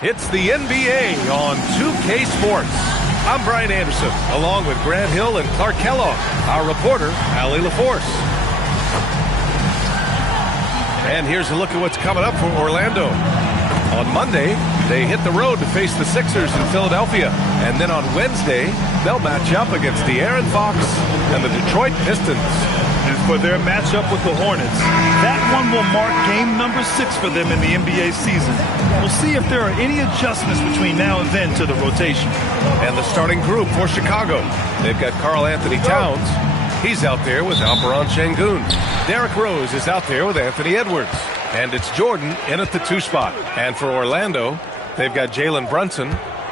It's the NBA on 2K Sports. I'm Brian Anderson, along with Grant Hill and Clark Kellogg. Our reporter, Allie LaForce. And here's a look at what's coming up for Orlando. On Monday, they hit the road to face the Sixers in Philadelphia. And then on Wednesday, they'll match up against De'Aaron Fox and the Detroit Pistons. And for their matchup with the Hornets, that one will mark game number 6 for them in the NBA season. We'll see if there are any adjustments between now and then to the rotation. And the starting group for Chicago. They've got Karl Anthony Towns. He's out there with Alperen Sengun. Derrick Rose is out there with Anthony Edwards. And it's Jordan in at the 2 spot. And for Orlando, they've got Jalen Brunson.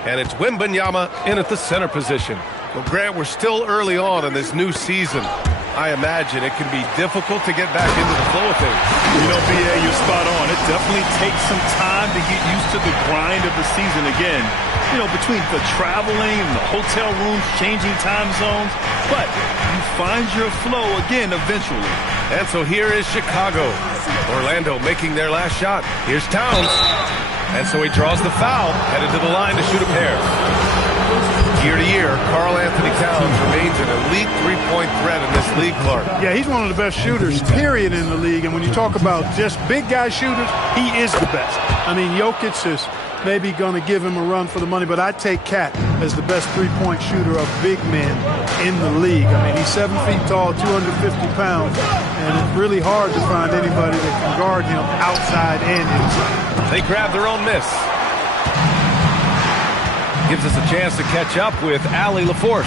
And it's Wembanyama in at the center position. Well, Grant, we're still early on in this new season. I imagine it can be difficult to get back into the flow of things. You know, B.A., you're spot on. It definitely takes some time to get used to the grind of the season again. You know, between the traveling and the hotel rooms, changing time zones. But you find your flow again eventually. And so here is Chicago. Orlando making their last shot. Here's Towns. And so he draws the foul, headed to the line to shoot a pair. Year to year, Karl Anthony Towns remains an elite three-point threat in this league, Clark. Yeah, he's one of the best shooters, period, in the league. And when you talk about just big guy shooters, he is the best. I mean, Jokic is maybe going to give him a run for the money, but I take Cat as the best three-point shooter of big men in the league. I mean, he's 7 feet tall, 250 pounds, and it's really hard to find anybody that can guard him outside and inside. They grab their own miss. Gives us a chance to catch up with Allie LaForce.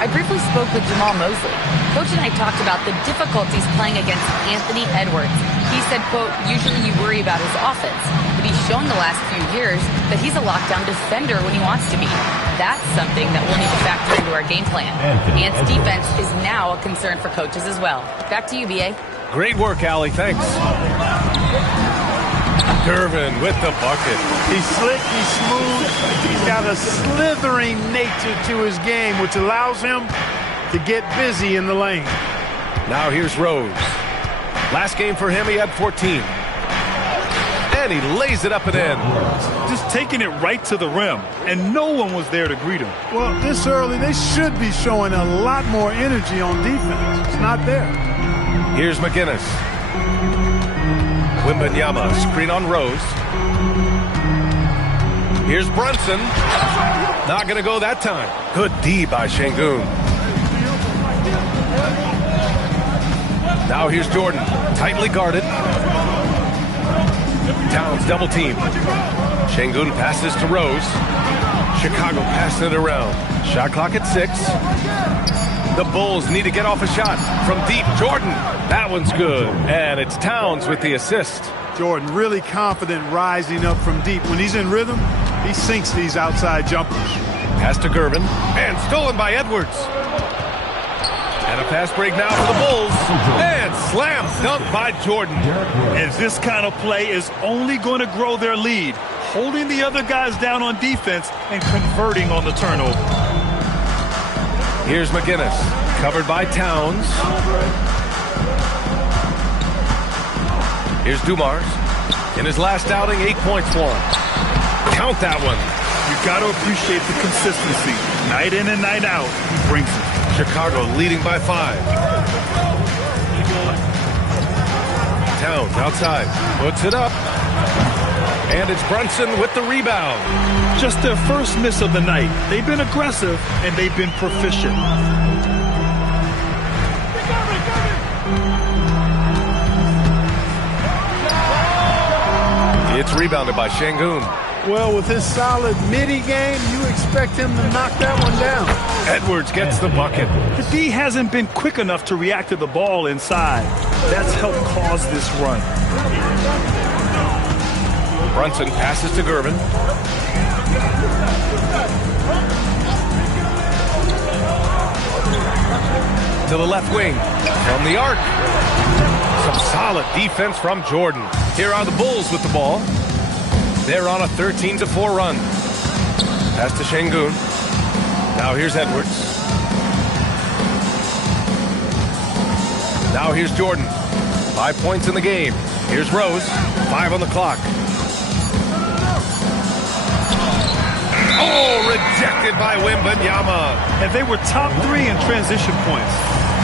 I briefly spoke with Jamal Mosley. Coach and I talked about the difficulties playing against Anthony Edwards. He said, quote, usually you worry about his offense, but he's shown the last few years that he's a lockdown defender when he wants to be. That's something that we'll need to factor into our game plan. Ant's defense is now a concern for coaches as well. Back to you, B.A. Great work, Allie. Thanks. Gervin with the bucket. He's slick, he's smooth, he's got a slithering nature to his game, which allows him to get busy in the lane. Now here's Rose. Last game for him, he had 14. And he lays it up and in. Just taking it right to the rim, and no one was there to greet him. Well, this early, they should be showing a lot more energy on defense. It's not there. Here's McGinnis. Wembanyama, screen on Rose. Here's Brunson. Not going to go that time. Good D by Sengun. Now here's Jordan, tightly guarded. Towns double team. Sengun passes to Rose. Chicago passing it around. Shot clock at 6. The Bulls need to get off a shot from deep. Jordan, that one's good. And it's Towns with the assist. Jordan really confident rising up from deep. When he's in rhythm, he sinks these outside jumpers. Pass to Gervin, and stolen by Edwards. And a fast break now for the Bulls. And slam dunk by Jordan. And this kind of play is only going to grow their lead, holding the other guys down on defense and converting on the turnover. Here's McGinnis, covered by Towns. Here's Dumars. In his last outing, 8 points for him. Count that one. You've got to appreciate the consistency. Night in and night out, he brings it. Chicago leading by 5. Towns outside, puts it up. And it's Brunson with the rebound. Just their first miss of the night. They've been aggressive, and they've been proficient. It's rebounded by Sengun. Well, with his solid midi game, you expect him to knock that one down. Edwards gets the bucket. The D hasn't been quick enough to react to the ball inside. That's helped cause this run. Brunson passes to Gervin. To the left wing. From the arc. Some solid defense from Jordan. Here are the Bulls with the ball. They're on a 13-4 run. Pass to Sengun. Now here's Edwards. Now here's Jordan. 5 points in the game. Here's Rose. 5 on the clock. by Wembanyama. And they were top 3 in transition points.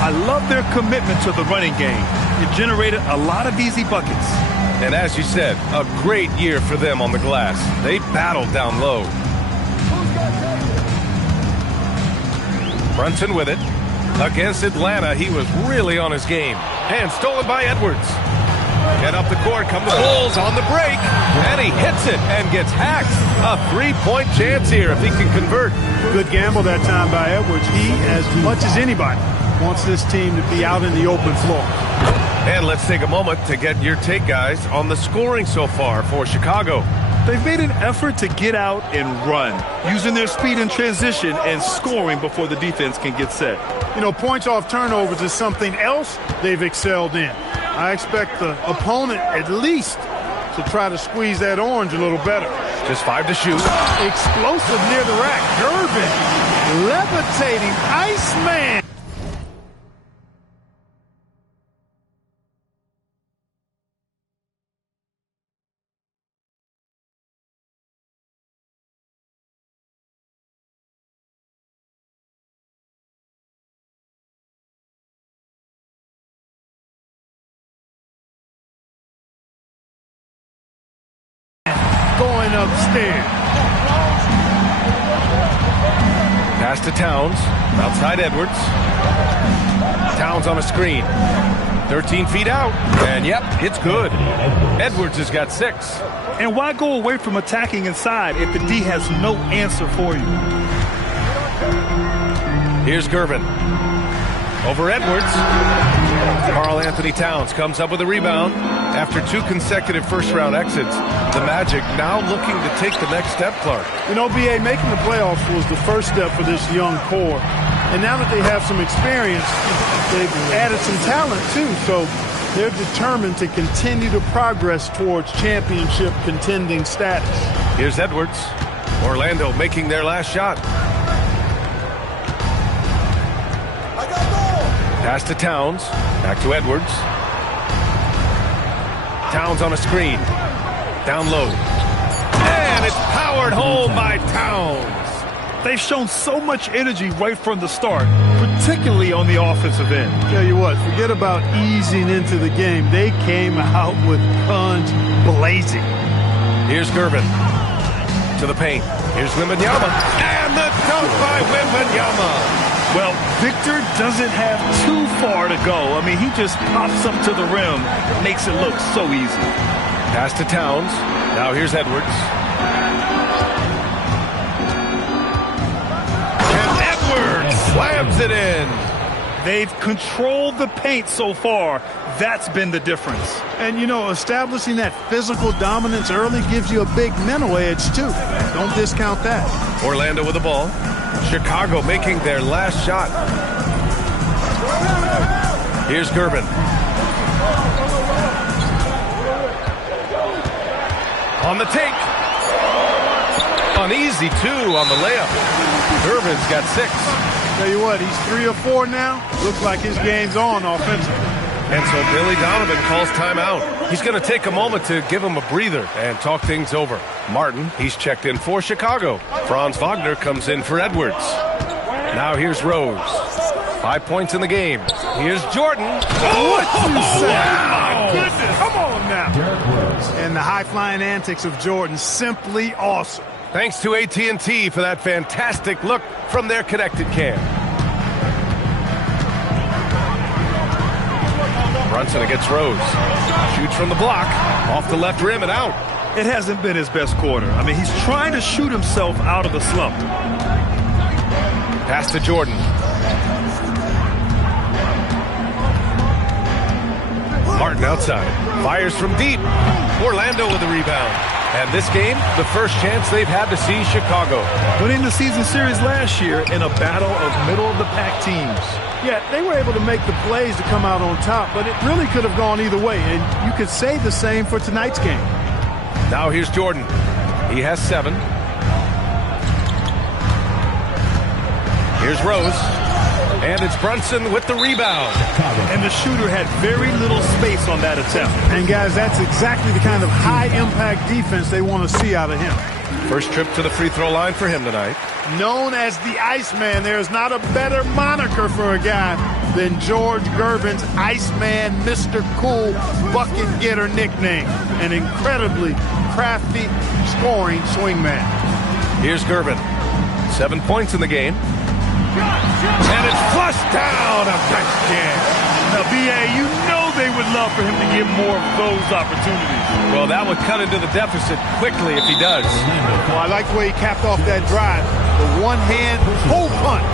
I love their commitment to the running game. It generated a lot of easy buckets. And as you said, a great year for them on the glass. They battled down low. Brunson with it. Against Atlanta, he was really on his game. And stolen by Edwards. And up the court come the Bulls on the break. And he hits it and gets hacked. A 3-point chance here if he can convert. Good gamble that time by Edwards. He, as much as anybody, wants this team to be out in the open floor. And let's take a moment to get your take, guys, on the scoring so far for Chicago. They've made an effort to get out and run, using their speed in transition and scoring before the defense can get set. You know, points off turnovers is something else they've excelled in. I expect the opponent at least to try to squeeze that orange a little better. Just 5 to shoot. Explosive near the rack. Gervin levitating. Iceman. Going upstairs. Pass to Towns. Outside Edwards. Towns on a screen. 13 feet out. And yep, it's good. Edwards has got 6. And why go away from attacking inside if the D has no answer for you? Here's Gervin. Over Edwards. Karl Anthony Towns comes up with a rebound. After 2 consecutive first-round exits, the Magic now looking to take the next step, Clark. You know, B.A., making the playoffs was the first step for this young core. And now that they have some experience, they've added some talent, too. So they're determined to continue to progress towards championship contending status. Here's Edwards. Orlando making their last shot. Pass to Towns. Back to Edwards. Towns on a screen. Down low. And it's powered home by Towns. They've shown so much energy right from the start, particularly on the offensive end. Tell you what, forget about easing into the game. They came out with guns blazing. Here's Gervin. To the paint. Here's Wembanyama. And the dunk by Wembanyama. Well, Victor doesn't have too far to go. I mean, he just pops up to the rim, makes it look so easy. Pass to Towns. Now here's Edwards. And Edwards slams it in. They've controlled the paint so far. That's been the difference. And, you know, establishing that physical dominance early gives you a big mental edge, too. Don't discount that. Orlando with the ball. Chicago making their last shot. Here's Gervin. On the take. An easy 2 on the layup. Gervin's got 6. Tell you what, he's 3 or 4 now. Looks like his game's on offensively. And so Billy Donovan calls timeout. He's going to take a moment to give him a breather and talk things over. Martin, he's checked in for Chicago. Franz Wagner comes in for Edwards. Now here's Rose. 5 points in the game. Here's Jordan. What you say? Wow. My goodness. Come on now. And the high-flying antics of Jordan, simply awesome. Thanks to AT&T for that fantastic look from their connected cam. Brunson against Rose. Shoots from the block. Off the left rim and out. It hasn't been his best quarter. I mean, he's trying to shoot himself out of the slump. Pass to Jordan. Martin outside. Fires from deep. Orlando with the rebound. And this game, the first chance they've had to see Chicago. Winning the season series last year in a battle of middle-of-the-pack teams. Yeah, they were able to make the plays to come out on top, but it really could have gone either way, and you could say the same for tonight's game. Now here's Jordan. He has 7. Here's Rose. And it's Brunson with the rebound. And the shooter had very little space on that attempt. And, guys, that's exactly the kind of high-impact defense they want to see out of him. First trip to the free throw line for him tonight. Known as the Iceman, there's not a better moniker for a guy than George Gervin's Iceman, Mr. Cool bucket getter nickname. An incredibly crafty scoring swingman. Here's Gervin. 7 points in the game. And it's flushed down. A nice jam. Now, B.A., you know they would love for him to get more of those opportunities. Well, that would cut into the deficit quickly if he does. Well, I like the way he capped off that drive. The one-hand pull punch.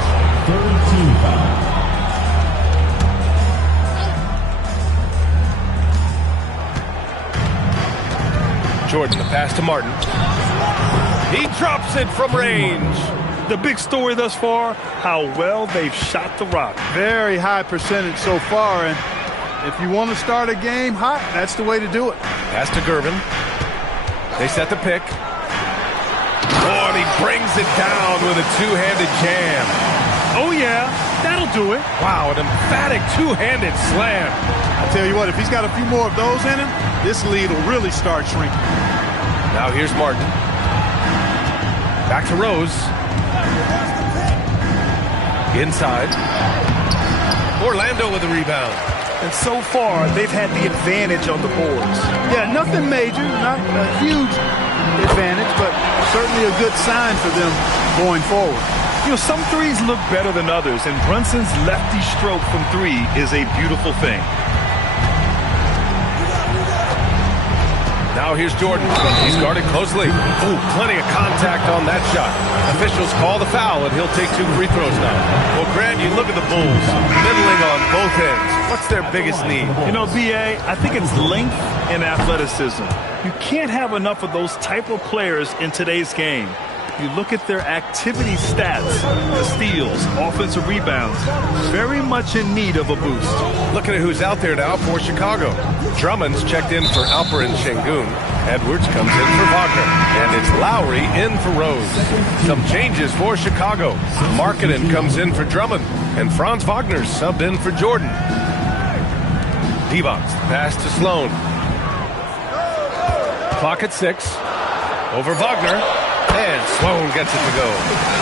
Jordan, the pass to Martin. He drops it from range. The big story thus far, how well they've shot the rock. Very high percentage so far, and if you want to start a game hot, that's the way to do it. Pass to Gervin. They set the pick. Oh, and he brings it down with a two-handed jam. Oh, yeah, that'll do it. Wow, an emphatic two-handed slam. I tell you what, if he's got a few more of those in him, this lead will really start shrinking. Now here's Martin. Back to Rose. Inside. Orlando with the rebound. And so far, they've had the advantage on the boards. Yeah, nothing major, not a huge advantage, but certainly a good sign for them going forward. You know, some threes look better than others, and Brunson's lefty stroke from three is a beautiful thing. Now here's Jordan. He's guarded closely. Ooh, plenty of contact on that shot. Officials call the foul, and he'll take 2 free throws now. Well, Grant, you look at the Bulls, middling on both ends. What's their biggest need? You know, B.A., I think it's length and athleticism. You can't have enough of those type of players in today's game. You look at their activity stats, the steals, offensive rebounds, very much in need of a boost. Looking at who's out there now for Chicago. Drummond's checked in for Alperen Şengün. Edwards comes in for Wagner. And it's Lowry in for Rose. Some changes for Chicago. Markkanen comes in for Drummond. And Franz Wagner subbed in for Jordan. Divac, pass to Sloan. Clock at 6. Over Wagner. And Sloan gets it to go.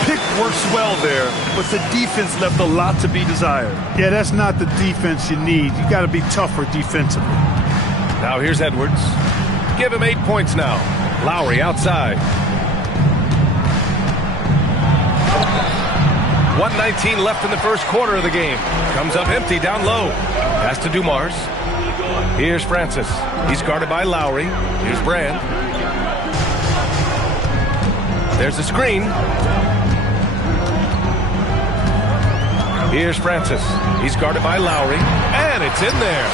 Pick works well there, but the defense left a lot to be desired. Yeah, that's not the defense you need. You got to be tougher defensively. Now here's Edwards. Give him 8 points now. Lowry outside. 1:19 left in the first quarter of the game. Comes up empty down low. Pass to Dumars. Here's Francis. He's guarded by Lowry. Here's Brand. There's a screen. Here's Francis. He's guarded by Lowry. And it's in there.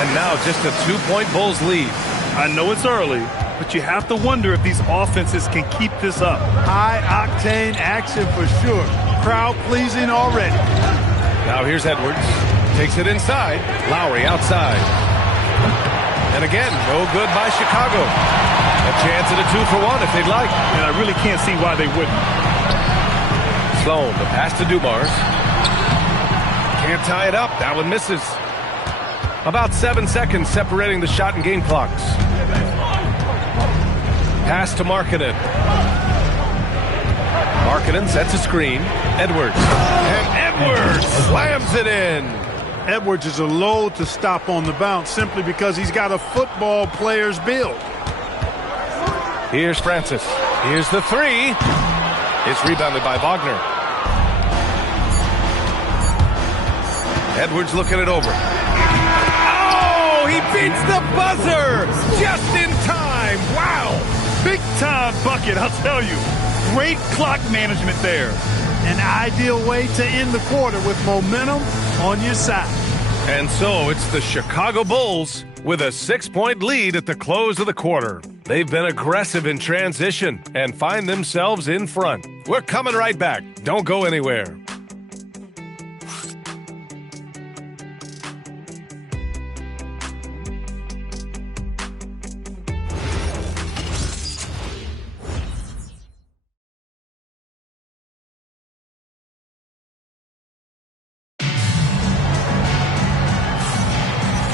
And now just a 2-point Bulls lead. I know it's early, but you have to wonder if these offenses can keep this up. High-octane action for sure. Crowd-pleasing already. Now here's Edwards. Takes it inside. Lowry outside. And again, no good by Chicago. A chance at a 2-for-1 if they'd like. And I really can't see why they wouldn't. Sloan, the pass to Dumars. Can't tie it up. That one misses. About 7 seconds separating the shot and game clocks. Pass to Markkanen. Markkanen sets a screen. Edwards. And Edwards slams it in. Edwards is a load to stop on the bounce simply because he's got a football player's build. Here's Francis. Here's the 3. It's rebounded by Wagner. Edwards looking it over. Oh, he beats the buzzer just in time. Wow. Big time bucket, I'll tell you. Great clock management there. An ideal way to end the quarter with momentum on your side. And so it's the Chicago Bulls with a 6-point lead at the close of the quarter. They've been aggressive in transition and find themselves in front. We're coming right back. Don't go anywhere.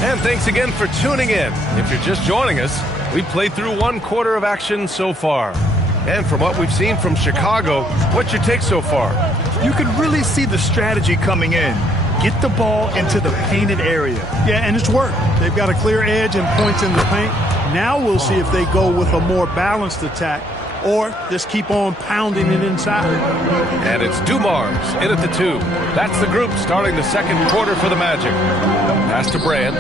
And thanks again for tuning in. If you're just joining us, we've played through 1 quarter of action so far. And from what we've seen from Chicago, what's your take so far? You can really see the strategy coming in. Get the ball into the painted area. Yeah, and it's worked. They've got a clear edge and points in the paint. Now we'll see if they go with a more balanced attack or just keep on pounding it inside. And it's Dumars in at the 2. That's the group starting the second quarter for the Magic. Pass to Brand.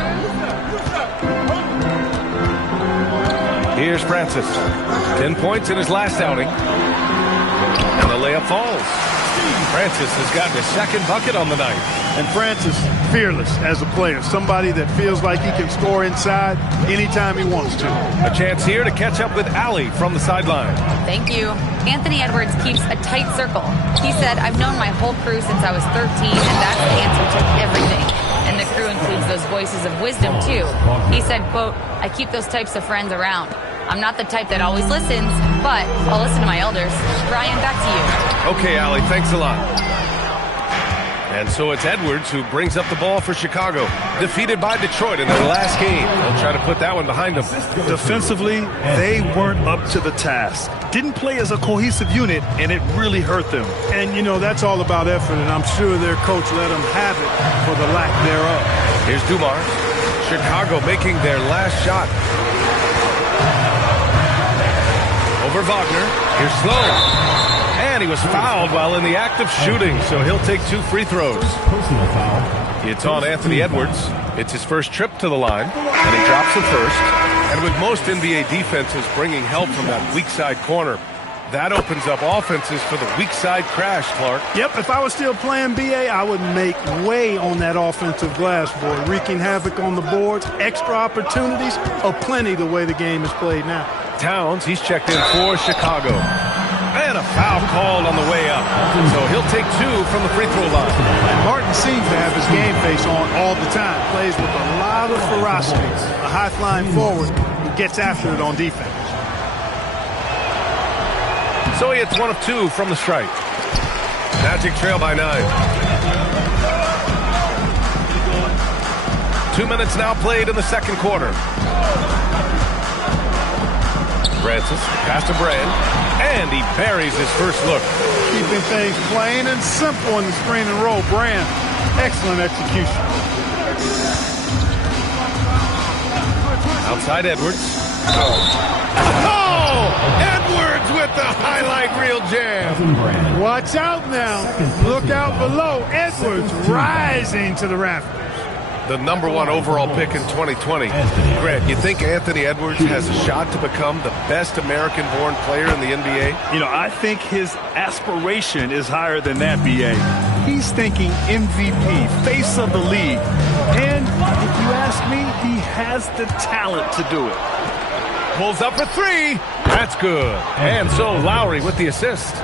Here's Francis. 10 points in his last outing. And the layup falls. Francis has gotten his second bucket on the night. And Francis, fearless as a player. Somebody that feels like he can score inside anytime he wants to. A chance here to catch up with Allie from the sideline. Thank you. Anthony Edwards keeps a tight circle. He said, I've known my whole crew since I was 13, and that's the answer to everything. And the crew includes those voices of wisdom, too. He said, quote, I keep those types of friends around. I'm not the type that always listens, but I'll listen to my elders. Brian, back to you. Okay, Allie, thanks a lot. And so it's Edwards who brings up the ball for Chicago. Defeated by Detroit in their last game. They'll try to put that one behind them. Defensively, they weren't up to the task. Didn't play as a cohesive unit, and it really hurt them. And, you know, that's all about effort, and I'm sure their coach let them have it for the lack thereof. Here's Dumars. Chicago making their last shot. Over Wagner. Here's Sloan. And he was fouled while in the act of shooting, so he'll take 2 free throws. It's on Anthony Edwards. It's his first trip to the line, and he drops it first. And with most NBA defenses bringing help from that weak side corner, that opens up offenses for the weak side crash, Clark. Yep, if I was still playing BA, I would make way on that offensive glass board, wreaking havoc on the boards, extra opportunities, aplenty the way the game is played now. Towns, he's checked in for Chicago. And a foul called on the way up. So he'll take 2 from the free throw line. And Martin seems to have his game face on all the time. Plays with a lot of ferocity. A high-flying forward who gets after it on defense. So he hits 1 of 2 from the stripe. Magic trail by 9. 2 minutes now played in the second quarter. Francis, pass to Brand, and he buries his first look. Keeping things plain and simple in the screen and roll. Brand, excellent execution. Outside Edwards. Oh! Edwards with the highlight reel jam. Watch out now. Look out below. Edwards rising to the rafters. The #1 overall pick in 2020. Grant, you think Anthony Edwards has a shot to become the best American-born player in the NBA? You know, I think his aspiration is higher than that, BA. He's thinking MVP, face of the league. And if you ask me, he has the talent to do it. Pulls up for 3. That's good. And so Lowry with the assist.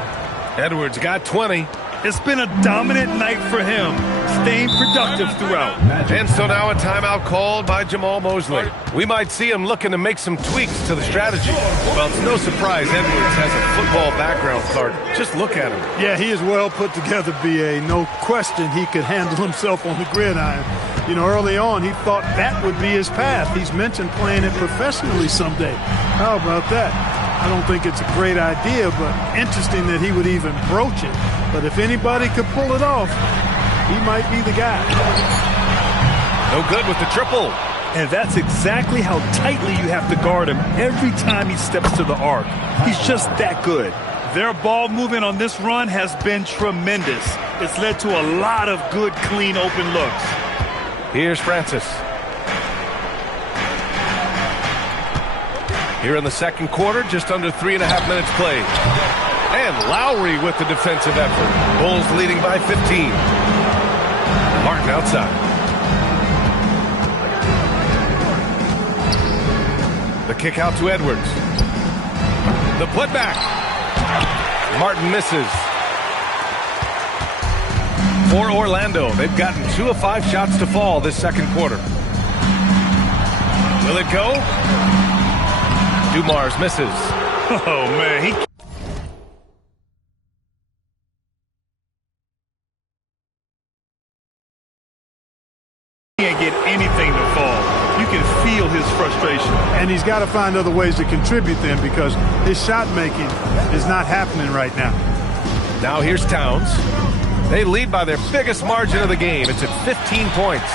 Edwards got 20. It's been a dominant night for him, staying productive throughout. And so now a timeout called by Jamal Mosley. We might see him looking to make some tweaks to the strategy. Well, it's no surprise Edwards has a football background, Clark. Just look at him. Yeah, he is well put together, B.A. No question he could handle himself on the gridiron. You know, early on, he thought that would be his path. He's mentioned playing it professionally someday. How about that? I don't think it's a great idea, but interesting that he would even broach it. But if anybody could pull it off, he might be the guy. No good with the triple. And that's exactly how tightly you have to guard him every time he steps to the arc. He's just that good. Their ball movement on this run has been tremendous. It's led to a lot of good, clean, open looks. Here's Francis. Here in the second quarter, just under 3.5 minutes played. And Lowry with the defensive effort. Bulls leading by 15. Martin outside. The kick out to Edwards. The putback. Martin misses. For Orlando, they've gotten 2 of 5 shots to fall this second quarter. Will it go? Dumars misses. Oh, man, he can't get anything to fall. you can feel his frustration. And he's got to find other ways to contribute then, because his shot making is not happening right now. Now here's Towns. They lead by their biggest margin of the game. It's at 15 points.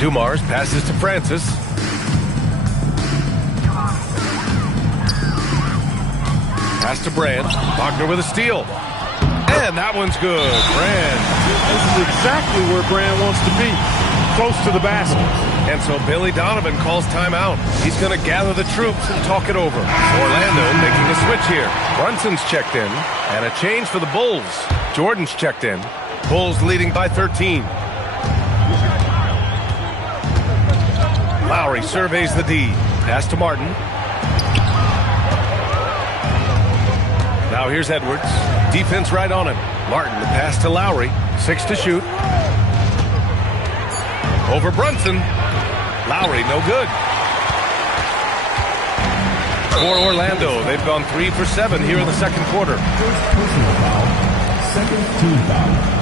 Dumars passes to Francis. Pass to Brand. Wagner with a steal. And that one's good. Brand. This is exactly where Brand wants to be, close to the basket. And so Billy Donovan calls timeout. He's going to gather the troops and talk it over. Orlando making a switch here. Brunson's checked in. And a change for the Bulls. Jordan's checked in. Bulls leading by 13. Lowry surveys the D. Pass to Martin. Now here's Edwards. Defense right on him. Martin, the pass to Lowry. 6 to shoot. Over Brunson. Lowry, no good. For Orlando, they've gone 3 for 7 here in the second quarter. First personal foul. Second team foul.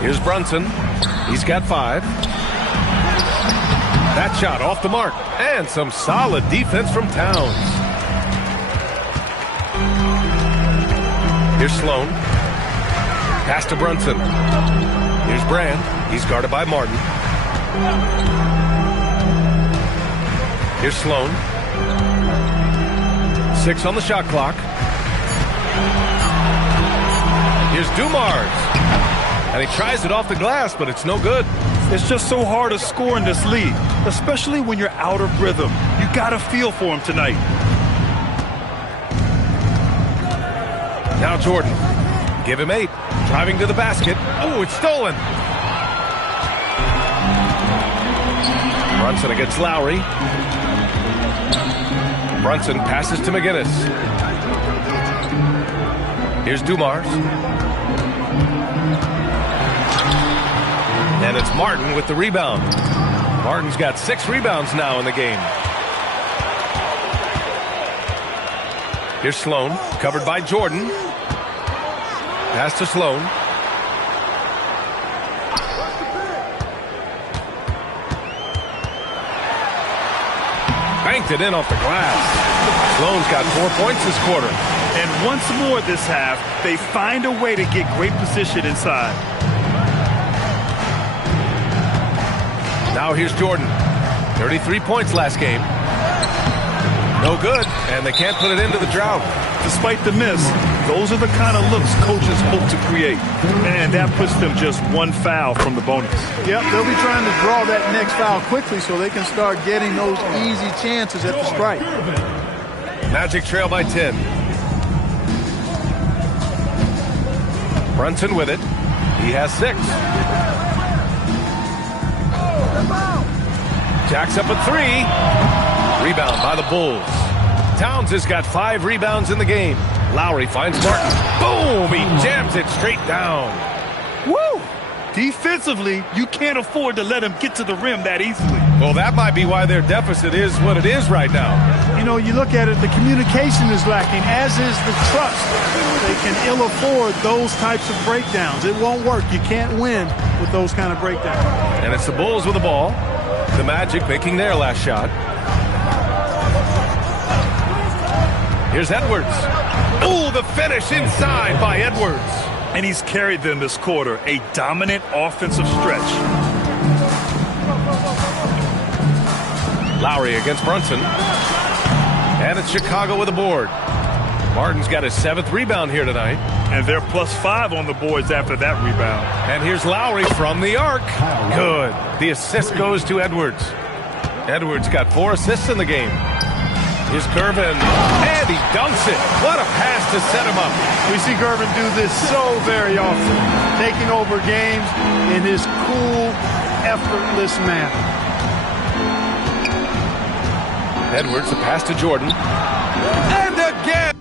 Here's Brunson. He's got 5. That shot off the mark. And some solid defense from Towns. Here's Sloan. Pass to Brunson. Here's Brand. He's guarded by Martin. Here's Sloan. 6 on the shot clock. Here's Dumars. And he tries it off the glass, but it's no good. It's just so hard to score in this league, especially when you're out of rhythm. You got to feel for him tonight. Now Jordan. Give him 8. Driving to the basket. Oh, it's stolen. Brunson against Lowry. Brunson passes to McGinnis. Here's Dumars. And it's Martin with the rebound. Martin's got 6 rebounds now in the game. Here's Sloan, covered by Jordan. Pass to Sloan. Banked it in off the glass. Sloan's got 4 points this quarter. And once more this half, they find a way to get great position inside. Now here's Jordan. 33 points last game. No good, and they can't put it into the drought. Despite the miss, those are the kind of looks coaches hope to create. And that puts them just 1 foul from the bonus. Yep, they'll be trying to draw that next foul quickly so they can start getting those easy chances at the strike. Magic trail by 10. Brunson with it. He has 6. Jacks up at 3. Rebound by the Bulls. Towns has got 5 rebounds in the game. Lowry finds Martin. Boom! He jams it straight down. Woo! Defensively, you can't afford to let him get to the rim that easily. Well, that might be why their deficit is what it is right now. You know, you look at it, the communication is lacking, as is the trust. They can ill afford those types of breakdowns. It won't work. You can't win with those kind of breakdowns. And it's the Bulls with the ball. The Magic making their last shot. Here's Edwards. Ooh, the finish inside by Edwards. And he's carried them this quarter, a dominant offensive stretch. Lowry against Brunson. And it's Chicago with a board. Martin's got his 7th rebound here tonight. And they're +5 on the boards after that rebound. And here's Lowry from the arc. Good. The assist goes to Edwards. Edwards got 4 assists in the game. Here's Gervin. And he dunks it. What a pass to set him up. We see Gervin do this so very often, taking over games in his cool, effortless manner. Edwards, the pass to Jordan. And again.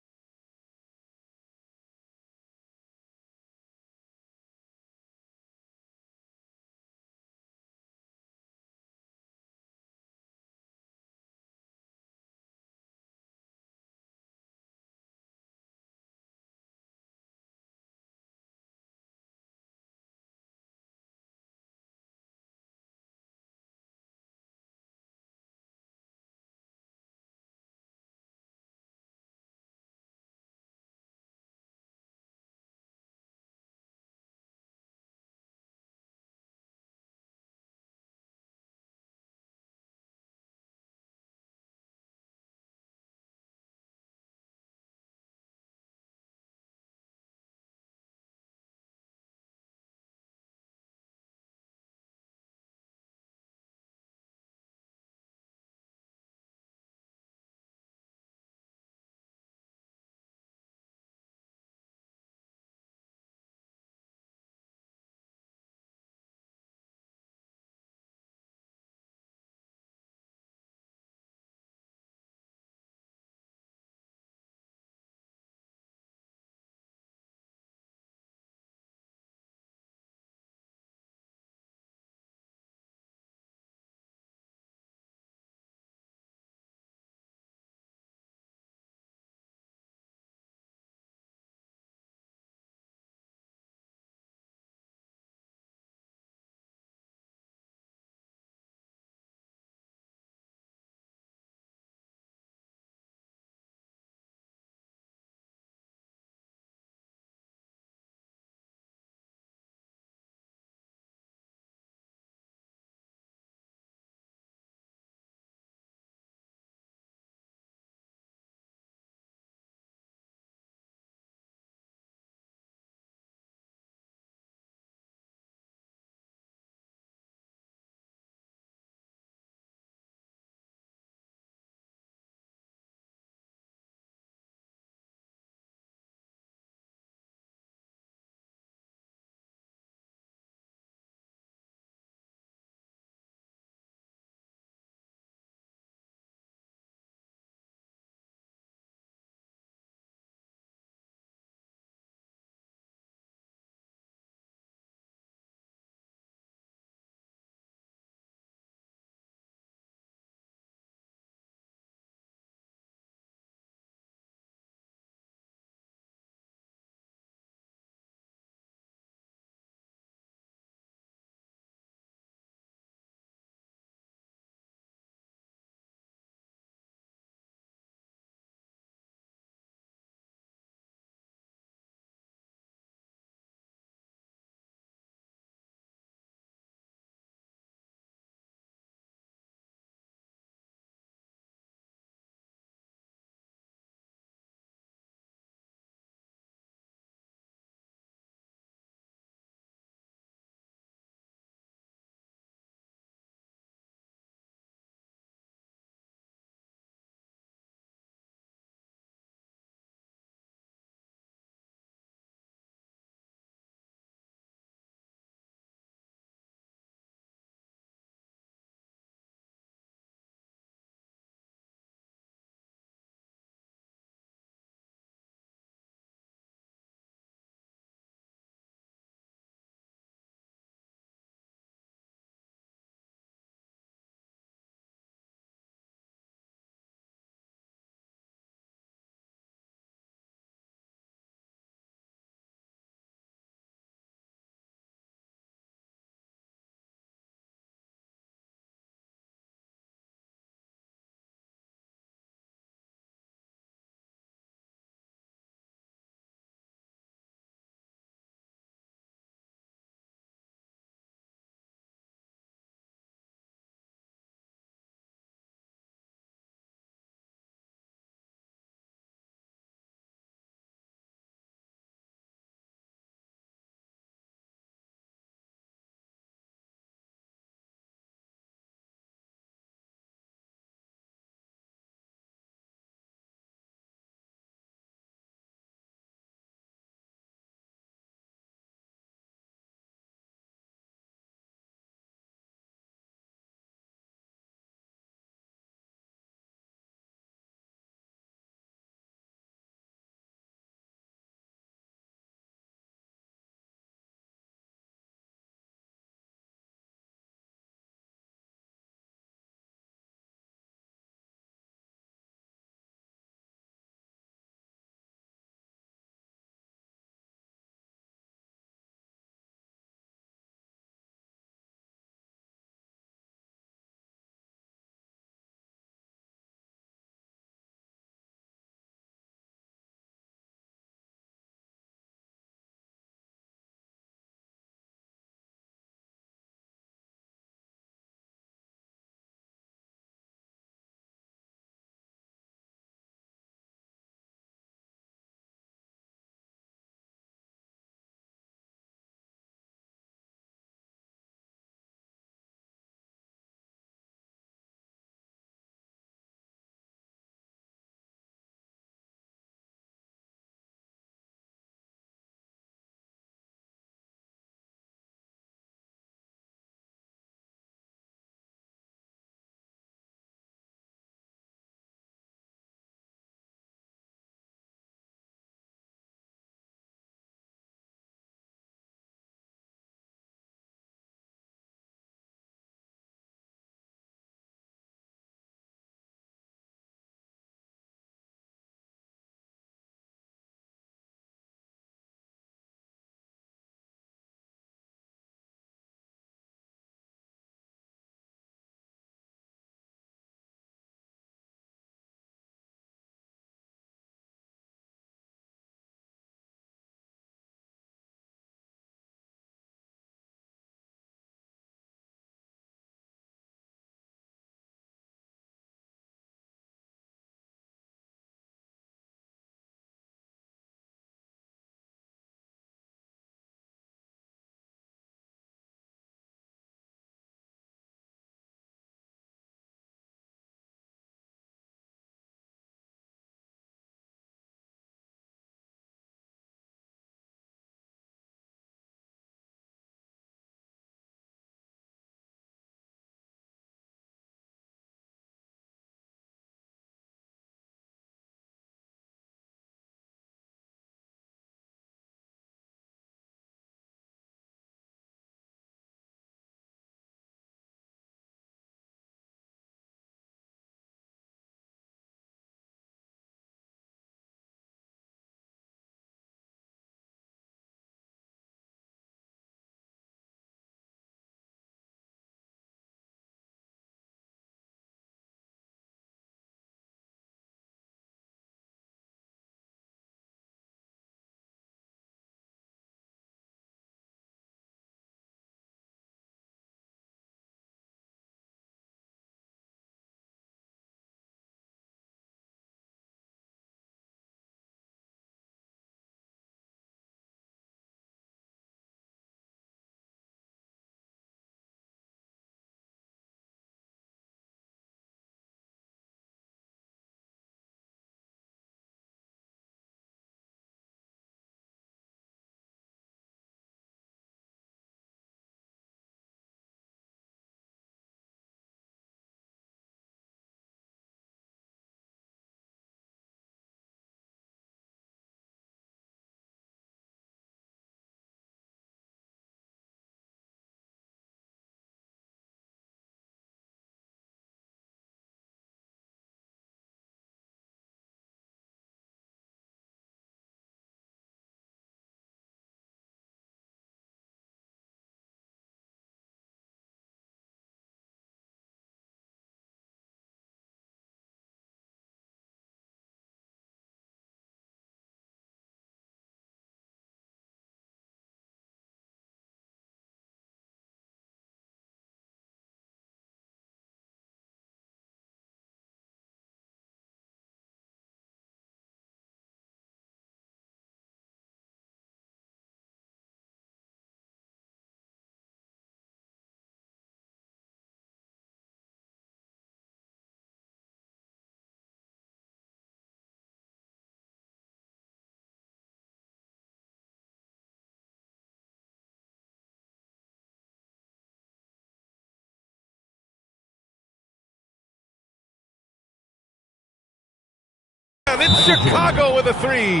And it's Chicago with a three.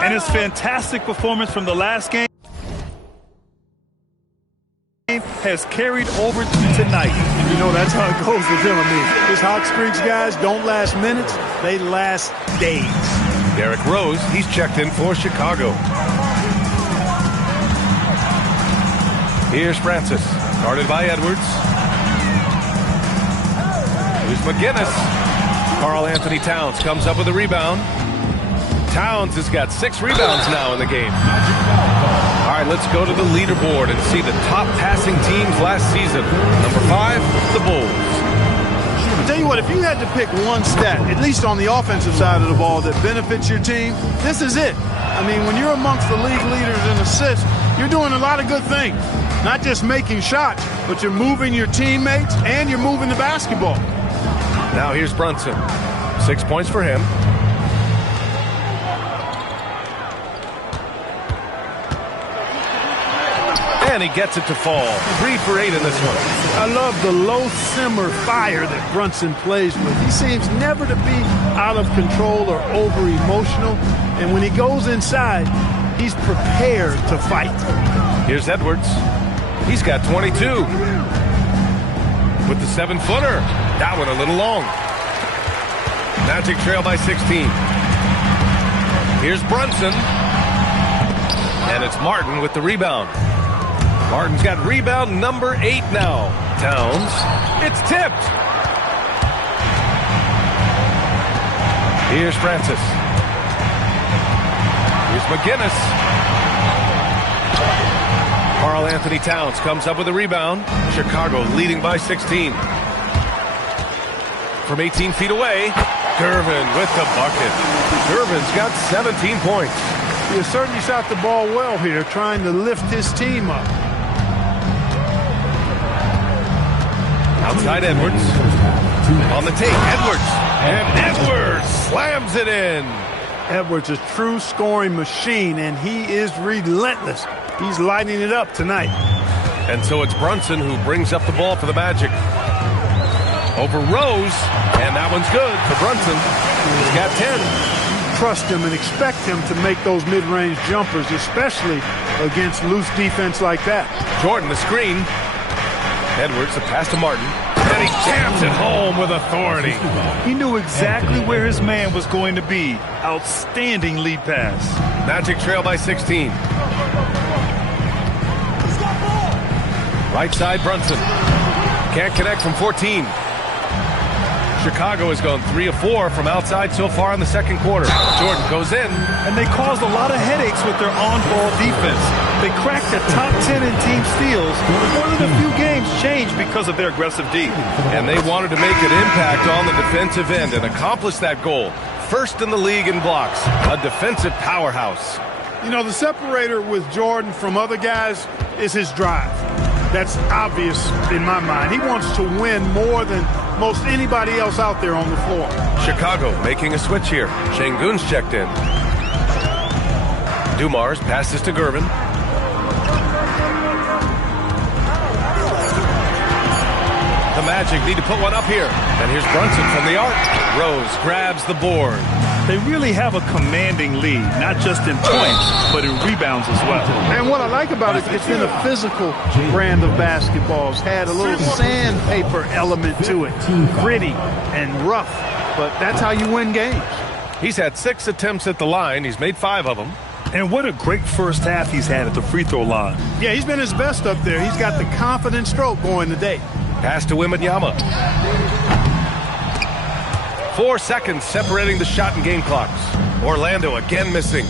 And his fantastic performance from the last game has carried over to tonight. You know, that's how it goes with him. I mean, his hot streaks, guys, don't last minutes. They last days. Derrick Rose, he's checked in for Chicago. Here's Francis, guarded by Edwards. Here's McGinnis. Karl Anthony Towns comes up with a rebound. Towns has got 6 rebounds now in the game. All right, let's go to the leaderboard and see the top passing teams last season. Number 5, the Bulls. I'll tell you what, if you had to pick one stat, at least on the offensive side of the ball, that benefits your team, this is it. I mean, when you're amongst the league leaders in assists, you're doing a lot of good things. Not just making shots, but you're moving your teammates and you're moving the basketball. Now here's Brunson. 6 points for him. And he gets it to fall. 3 for 8 in this one. I love the low simmer fire that Brunson plays with. He seems never to be out of control or over emotional. And when he goes inside, he's prepared to fight. Here's Edwards. He's got 22. With the 7-footer. That one a little long. Magic trail by 16. Here's Brunson. And it's Martin with the rebound. Martin's got rebound number 8 now. Towns. It's tipped. Here's Francis. Here's McGinnis. Karl Anthony Towns comes up with a rebound. Chicago leading by 16. From 18 feet away, Gervin with the bucket. Gervin's got 17 points. He has certainly shot the ball well here, trying to lift his team up. Outside Edwards. On the take, Edwards. And Edwards slams it in. Edwards, a true scoring machine, and he is relentless. He's lighting it up tonight. And so it's Brunson who brings up the ball for the Magic. Over Rose, and that one's good for Brunson. He's got 10. Trust him and expect him to make those mid-range jumpers, especially against loose defense like that. Jordan, the screen. Edwards, the pass to Martin. And he jams it home with authority. He knew exactly where his man was going to be. Outstanding lead pass. Magic trail by 16. Right side, Brunson. Can't connect from 14. Chicago has gone 3 of 4 from outside so far in the second quarter. Jordan goes in. And they caused a lot of headaches with their on-ball defense. They cracked the top 10 in team steals. More than a few games changed because of their aggressive D. And they wanted to make an impact on the defensive end and accomplish that goal. First in the league in blocks. A defensive powerhouse. You know, the separator with Jordan from other guys is his drive. That's obvious in my mind. He wants to win more than most anybody else out there on the floor. Chicago making a switch here. Şengün's checked in. Dumars passes to Gervin. The Magic need to put one up here. And here's Brunson from the arc. Rose grabs the board. They really have a commanding lead, not just in points, but in rebounds as well. And what I like about it, it's been a physical brand of basketball. It's had a little sandpaper element to it. Gritty and rough, but that's how you win games. He's had 6 attempts at the line. He's made 5 of them. And what a great first half he's had at the free throw line. Yeah, he's been his best up there. He's got the confident stroke going today. Pass to Wembanyama. 4 seconds separating the shot and game clocks. Orlando again missing.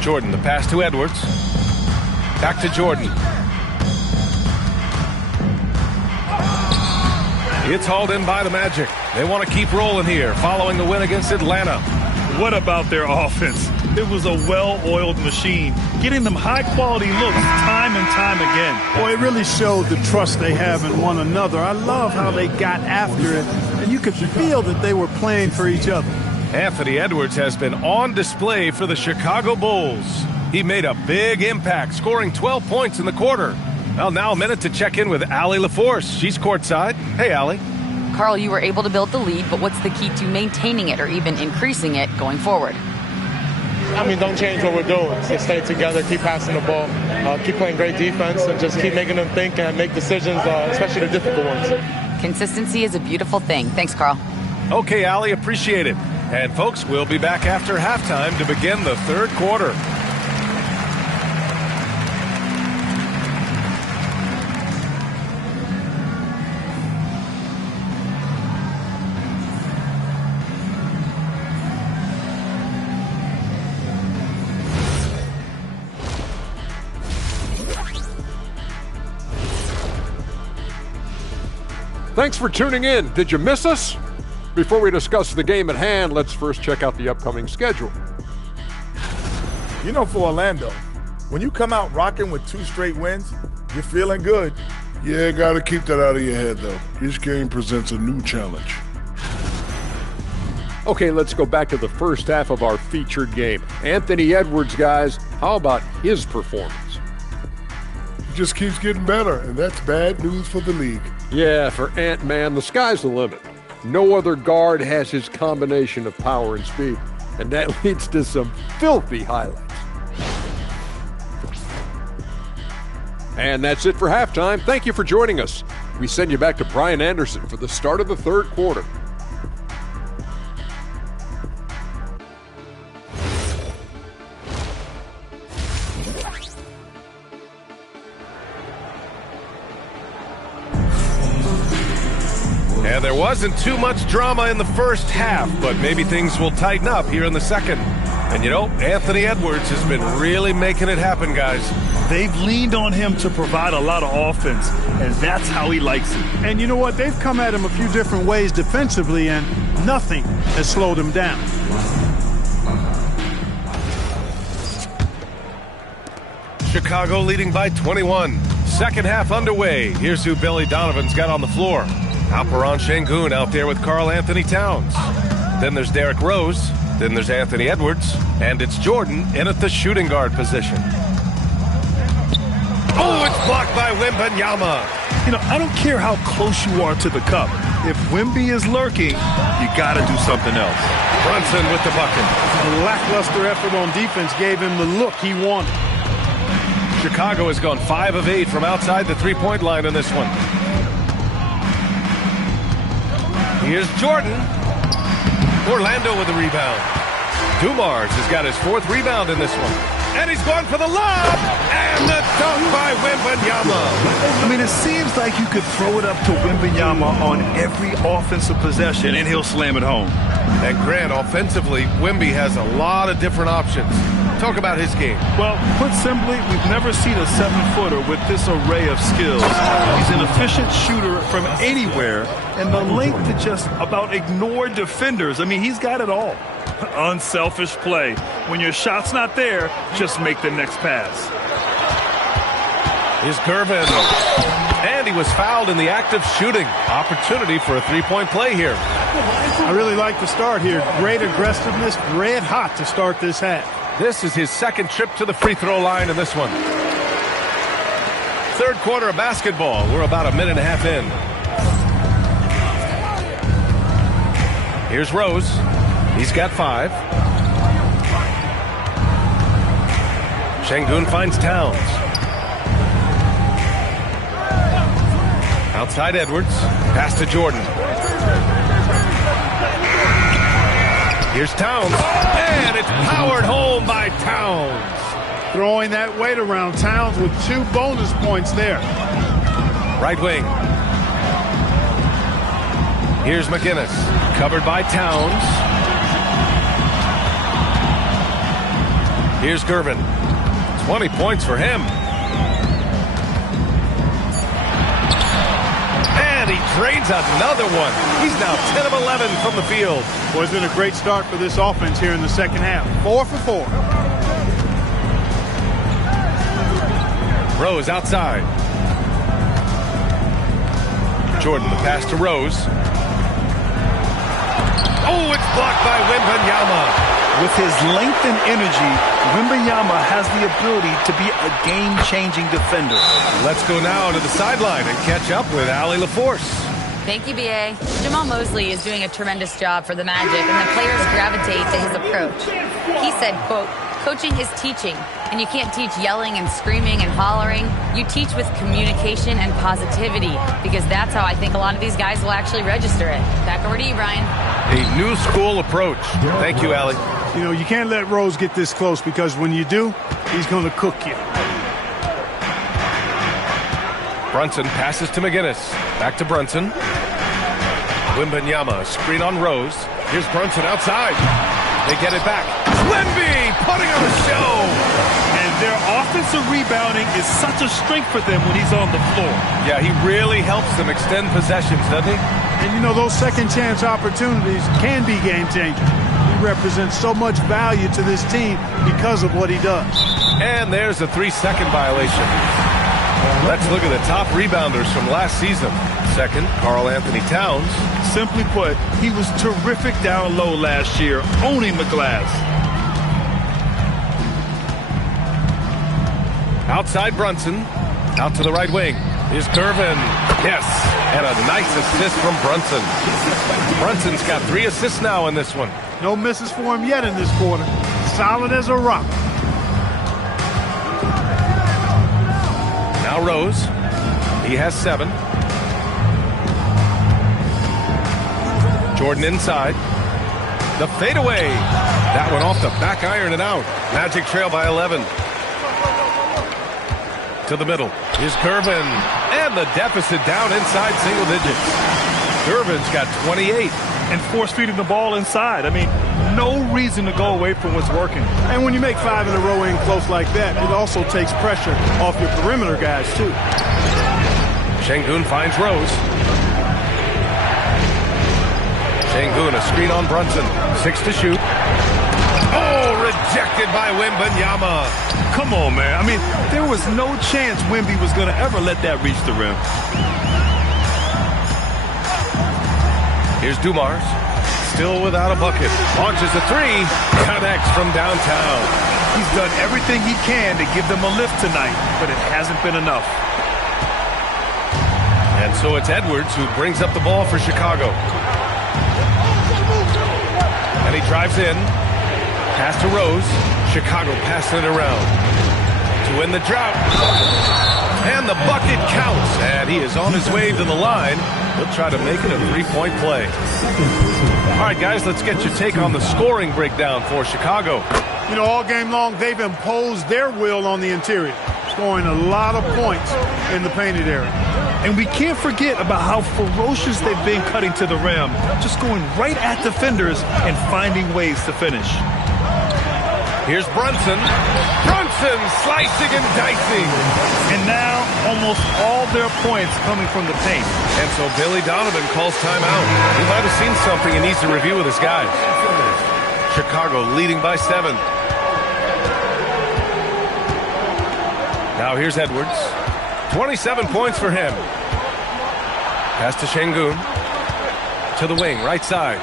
Jordan, the pass to Edwards. Back to Jordan. It's hauled in by the Magic. They want to keep rolling here following the win against Atlanta. What about their offense? It was a well-oiled machine, getting them high-quality looks time and time again. Boy, it really showed the trust they have in one another. I love how they got after it, and you could feel that they were playing for each other. Anthony Edwards has been on display for the Chicago Bulls. He made a big impact, scoring 12 points in the quarter. Well, now a minute to check in with Allie LaForce. She's courtside. Hey, Allie. Carl, you were able to build the lead, but what's the key to maintaining it or even increasing it going forward? I mean, don't change what we're doing. Just stay together, keep passing the ball, keep playing great defense, and just keep making them think and make decisions, especially the difficult ones. Consistency is a beautiful thing. Thanks, Carl. Okay, Allie, appreciate it. And folks, we'll be back after halftime to begin the third quarter. Thanks for tuning in. Did you miss us? Before we discuss the game at hand, let's first check out the upcoming schedule. You know, for Orlando, when you come out rocking with 2 straight wins, you're feeling good. Yeah, got to keep that out of your head, though. Each game presents a new challenge. Okay, let's go back to the first half of our featured game. Anthony Edwards, guys, how about his performance? He just keeps getting better, and that's bad news for the league. Yeah, for Ant-Man, the sky's the limit. No other guard has his combination of power and speed, and that leads to some filthy highlights. And that's it for halftime. Thank you for joining us. We send you back to Brian Anderson for the start of the third quarter. And there wasn't too much drama in the first half, but maybe things will tighten up here in the second. And you know, Anthony Edwards has been really making it happen, guys. They've leaned on him to provide a lot of offense, and that's how he likes it. And you know what? They've come at him a few different ways defensively, and nothing has slowed him down. Chicago leading by 21. Second half underway. Here's who Billy Donovan's got on the floor. Alperen Şengün out there with Karl Anthony Towns. Then there's Derrick Rose. Then there's Anthony Edwards. And it's Jordan in at the shooting guard position. Oh, it's blocked by Wembanyama. You know, I don't care how close you are to the cup. If Wemby is lurking, you got to do something else. Brunson with the bucket. A lackluster effort on defense gave him the look he wanted. Chicago has gone 5 of 8 from outside the three-point line in this one. Here's Jordan. Orlando with the rebound. Dumars has got his 4th rebound in this one. And he's going for the lob. And the dunk by Wembanyama. I mean, it seems like you could throw it up to Wembanyama on every offensive possession, and he'll slam it home. And Grant, offensively, Wemby has a lot of different options. Talk about his game. Well, put simply, we've never seen a 7-footer with this array of skills. He's an efficient shooter from anywhere, and the length to just about ignore defenders. I mean, he's got it all. Unselfish play. When your shot's not there, just make the next pass. Here's Gervin. And he was fouled in the act of shooting. Opportunity for a three-point play here. I really like the start here. Great aggressiveness, red hot to start this half. This is his 2nd trip to the free throw line in this one. Third quarter of basketball. We're about a minute and a half in. Here's Rose. He's got 5. Şengün finds Towns. Outside Edwards. Pass to Jordan. Here's Towns. And it's powered home by Towns. Throwing that weight around. Towns with 2 bonus points there. Right wing. Here's McGinnis. Covered by Towns. Here's Gervin. 20 points for him. And he drains another one. He's now 10 of 11 from the field. Well, it's been a great start for this offense here in the second half. 4 for 4. Rose outside. Jordan, the pass to Rose. Oh, it's blocked by Wembanyama. With his length and energy, Wembanyama has the ability to be a game-changing defender. Let's go now to the sideline and catch up with Allie LaForce. Thank you, B.A. Jamal Mosley is doing a tremendous job for the Magic, and the players gravitate to his approach. He said, quote, "Coaching is teaching, and you can't teach yelling and screaming and hollering. You teach with communication and positivity, because that's how I think a lot of these guys will actually register it." Back over to you, Brian. A new school approach. Thank you, Allie. You know, you can't let Rose get this close, because when you do, he's going to cook you. Brunson passes to McGinnis. Back to Brunson. Wembanyama, screen on Rose. Here's Brunson outside. They get it back. Wemby putting on a show. And their offensive rebounding is such a strength for them when he's on the floor. Yeah, he really helps them extend possessions, doesn't he? And, you know, those second-chance opportunities can be game-changing. He represents so much value to this team because of what he does. And there's a 3-second violation. Let's look at the top rebounders from last season. Second, Karl Anthony Towns. Simply put, he was terrific down low last year, owning the glass. Outside Brunson. Out to the right wing. Here's Gervin. Yes. And a nice assist from Brunson. Brunson's got 3 assists now in this one. No misses for him yet in this quarter. Solid as a rock. Now Rose. He has 7. Jordan inside. The fadeaway. That one off the back iron and out. Magic trail by 11. To the middle. Here's Gervin. And the deficit down inside single digits. Gervin's got 28. And force-feeding the ball inside. I mean, no reason to go away from what's working. And when you make 5 in a row in close like that, it also takes pressure off your perimeter guys, too. Şengün finds Rose. Şengün, a screen on Brunson. 6 to shoot. Oh, rejected by Wembanyama. Come on, man. I mean, there was no chance Wemby was going to ever let that reach the rim. Here's Dumars. Still without a bucket. Launches a 3. Connects from downtown. He's done everything he can to give them a lift tonight, but it hasn't been enough. And so it's Edwards who brings up the ball for Chicago. And he drives in. Pass to Rose. Chicago passing it around. To win the drought. And the bucket counts. And he is on his way to the line. He'll try to make it a 3-point play. All right, guys, let's get your take on the scoring breakdown for Chicago. You know, all game long, they've imposed their will on the interior, scoring a lot of points in the painted area. And we can't forget about how ferocious they've been cutting to the rim, just going right at defenders and finding ways to finish. Here's Brunson. Brunson slicing and dicing. And now almost all their points coming from the paint. And so Billy Donovan calls timeout. He might have seen something he needs to review with his guys. Chicago leading by 7. Now here's Edwards. 27 points for him. Pass to Şengün. To the wing, right side.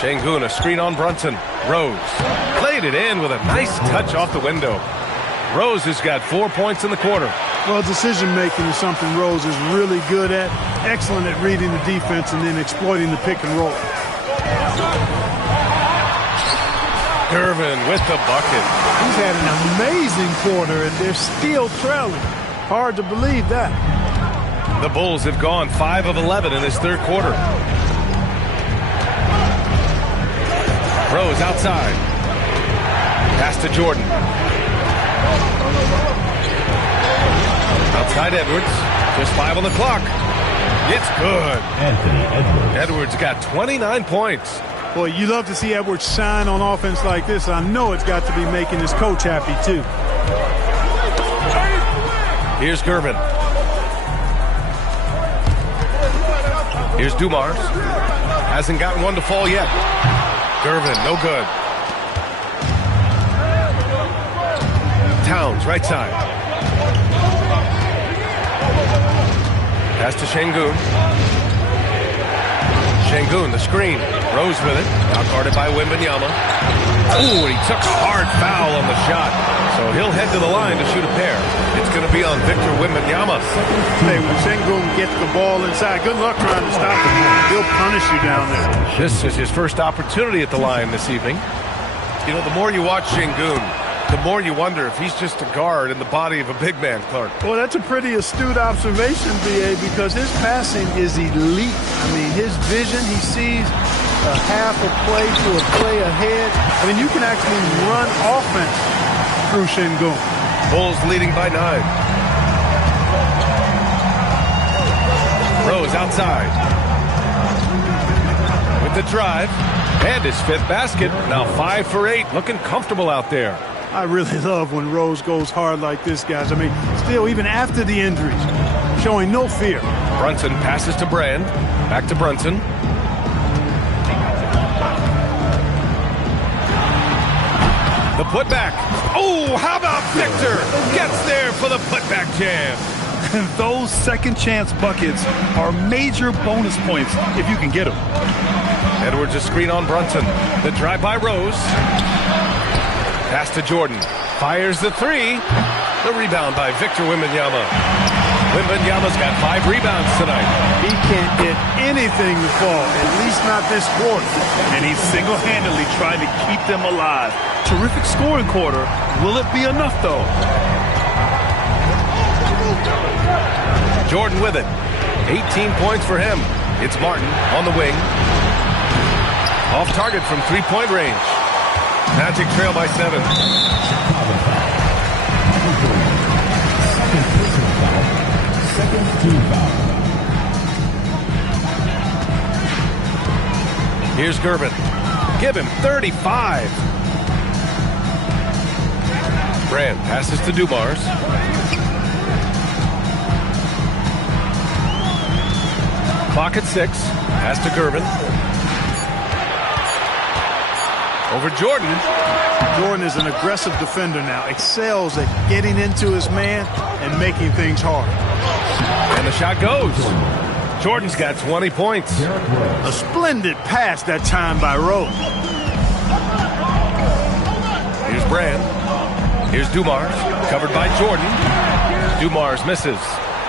Şengün, a screen on Brunson. Rose played it in with a nice touch off the window. Rose has got 4 points in the quarter. Well, decision-making is something Rose is really good at. Excellent at reading the defense and then exploiting the pick and roll. Gervin with the bucket. He's had an amazing quarter, and they're still trailing. Hard to believe that. The Bulls have gone 5 of 11 in this third quarter. Rose outside. Pass to Jordan. Outside Edwards. Just 5 on the clock. It's good. Anthony Edwards got 29 points. Boy, you love to see Edwards shine on offense like this. I know it's got to be making his coach happy, too. Here's Gervin. Here's Dumars. Hasn't gotten one to fall yet. Gervin, no good. Towns, right side. Pass to Şengün. Şengün, the screen. Rose with it. Out guarded by Wembanyama. Ooh, and he took a hard foul on the shot. So he'll head to the line to shoot a pair. It's going to be on Victor Wembanyama. Hey, when Sengun gets the ball inside, good luck trying to stop him. He'll punish you down there. This is his first opportunity at the line this evening. You know, the more you watch Sengun, the more you wonder if he's just a guard in the body of a big man, Clark. Well, that's a pretty astute observation, B.A., because his passing is elite. I mean, his vision, he sees a half a play to a play ahead. I mean, you can actually run offense through Sengun. Bulls leading by 9. Rose outside. With the drive. And his 5th basket. Now 5 for 8. Looking comfortable out there. I really love when Rose goes hard like this, guys. I mean, still, even after the injuries, showing no fear. Brunson passes to Brand. Back to Brunson. The putback. Oh, how about Victor? Gets there for the putback jam. Those second chance buckets are major bonus points if you can get them. Edwards a screen on Brunson. The drive by Rose. Pass to Jordan. Fires the 3. The rebound by Victor Wembanyama. Wembanyama's got 5 rebounds tonight. He can't get anything to fall, at least not this quarter. And he's single-handedly trying to keep them alive. Terrific scoring quarter. Will it be enough, though? Jordan with it. 18 points for him. It's Martin on the wing. Off target from 3-point range. Magic trail by 7. Second team foul. Here's Gervin. Give him 35. Brand passes to Dumars. Clock at 6. Pass to Gervin. Over Jordan. Jordan is an aggressive defender now. Excels at getting into his man and making things hard. And the shot goes. Jordan's got 20 points. A splendid pass that time by Rose. Here's Brand. Here's Dumars. Covered by Jordan. Dumars misses.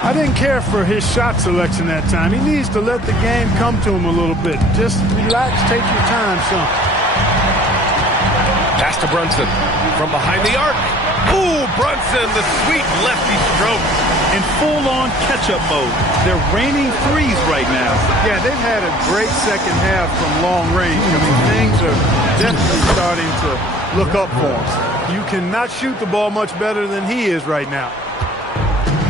I didn't care for his shot selection that time. He needs to let the game come to him a little bit. Just relax, take your time, son. Pass to Brunson from behind the arc. Ooh, Brunson, the sweet lefty stroke. In full-on catch-up mode. They're raining threes right now. Yeah, they've had a great second half from long range. I mean, things are definitely starting to look up for him. You cannot shoot the ball much better than he is right now.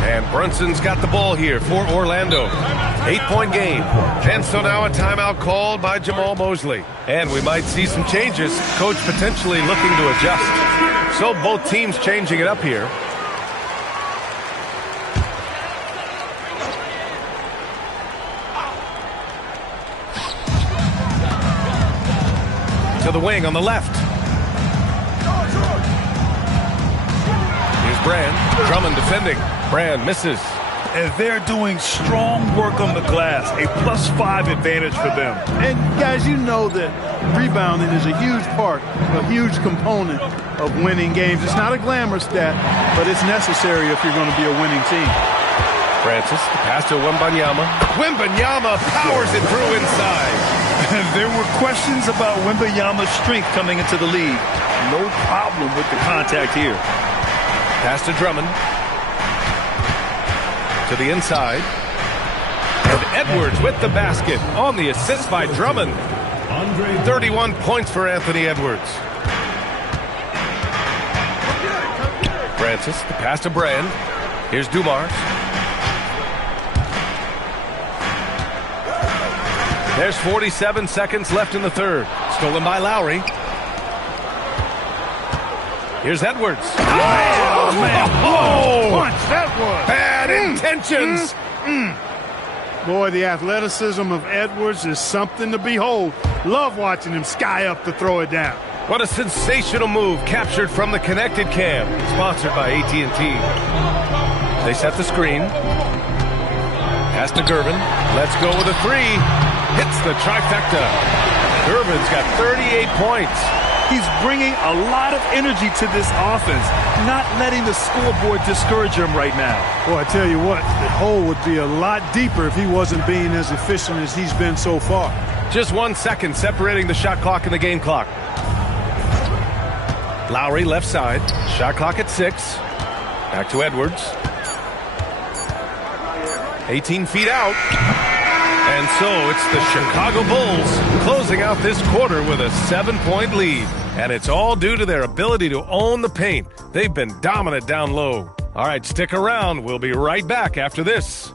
And Brunson's got the ball here for Orlando. 8-point game. And so now a timeout called by Jamal Mosley. And we might see some changes. Coach potentially looking to adjust. So both teams changing it up here. To the wing on the left. Here's Brand. Drummond defending. Brand misses. And they're doing strong work on the glass. A +5 advantage for them. And guys, you know that rebounding is a huge part, a huge component of winning games. It's not a glamour stat, but it's necessary if you're going to be a winning team. Francis, the pass to Wembanyama. Wembanyama powers it through inside. There were questions about Wembanyama's strength coming into the league. No problem with the contact here. Pass to Drummond. To the inside. And Edwards with the basket on the assist by Drummond. 31 points for Anthony Edwards. Francis, the pass to Brand. Here's Dumars. There's 47 seconds left in the third. Stolen by Lowry. Here's Edwards. Oh, man. Oh, Punch, that was. bad intentions. Boy, the athleticism of Edwards is something to behold. Love watching him sky up to throw it down. What a sensational move captured from the connected cam. Sponsored by AT&T. They set the screen. Pass to Gervin. Let's go with a 3. Hits the trifecta. Gervin's got 38 points. He's bringing a lot of energy to this offense, not letting the scoreboard discourage him right now. Well, I tell you what, the hole would be a lot deeper if he wasn't being as efficient as he's been so far. Just 1 second separating the shot clock and the game clock. Lowry left side. Shot clock at 6. Back to Edwards. 18 feet out. And so it's the Chicago Bulls closing out this quarter with a 7-point lead. And it's all due to their ability to own the paint. They've been dominant down low. All right, stick around. We'll be right back after this.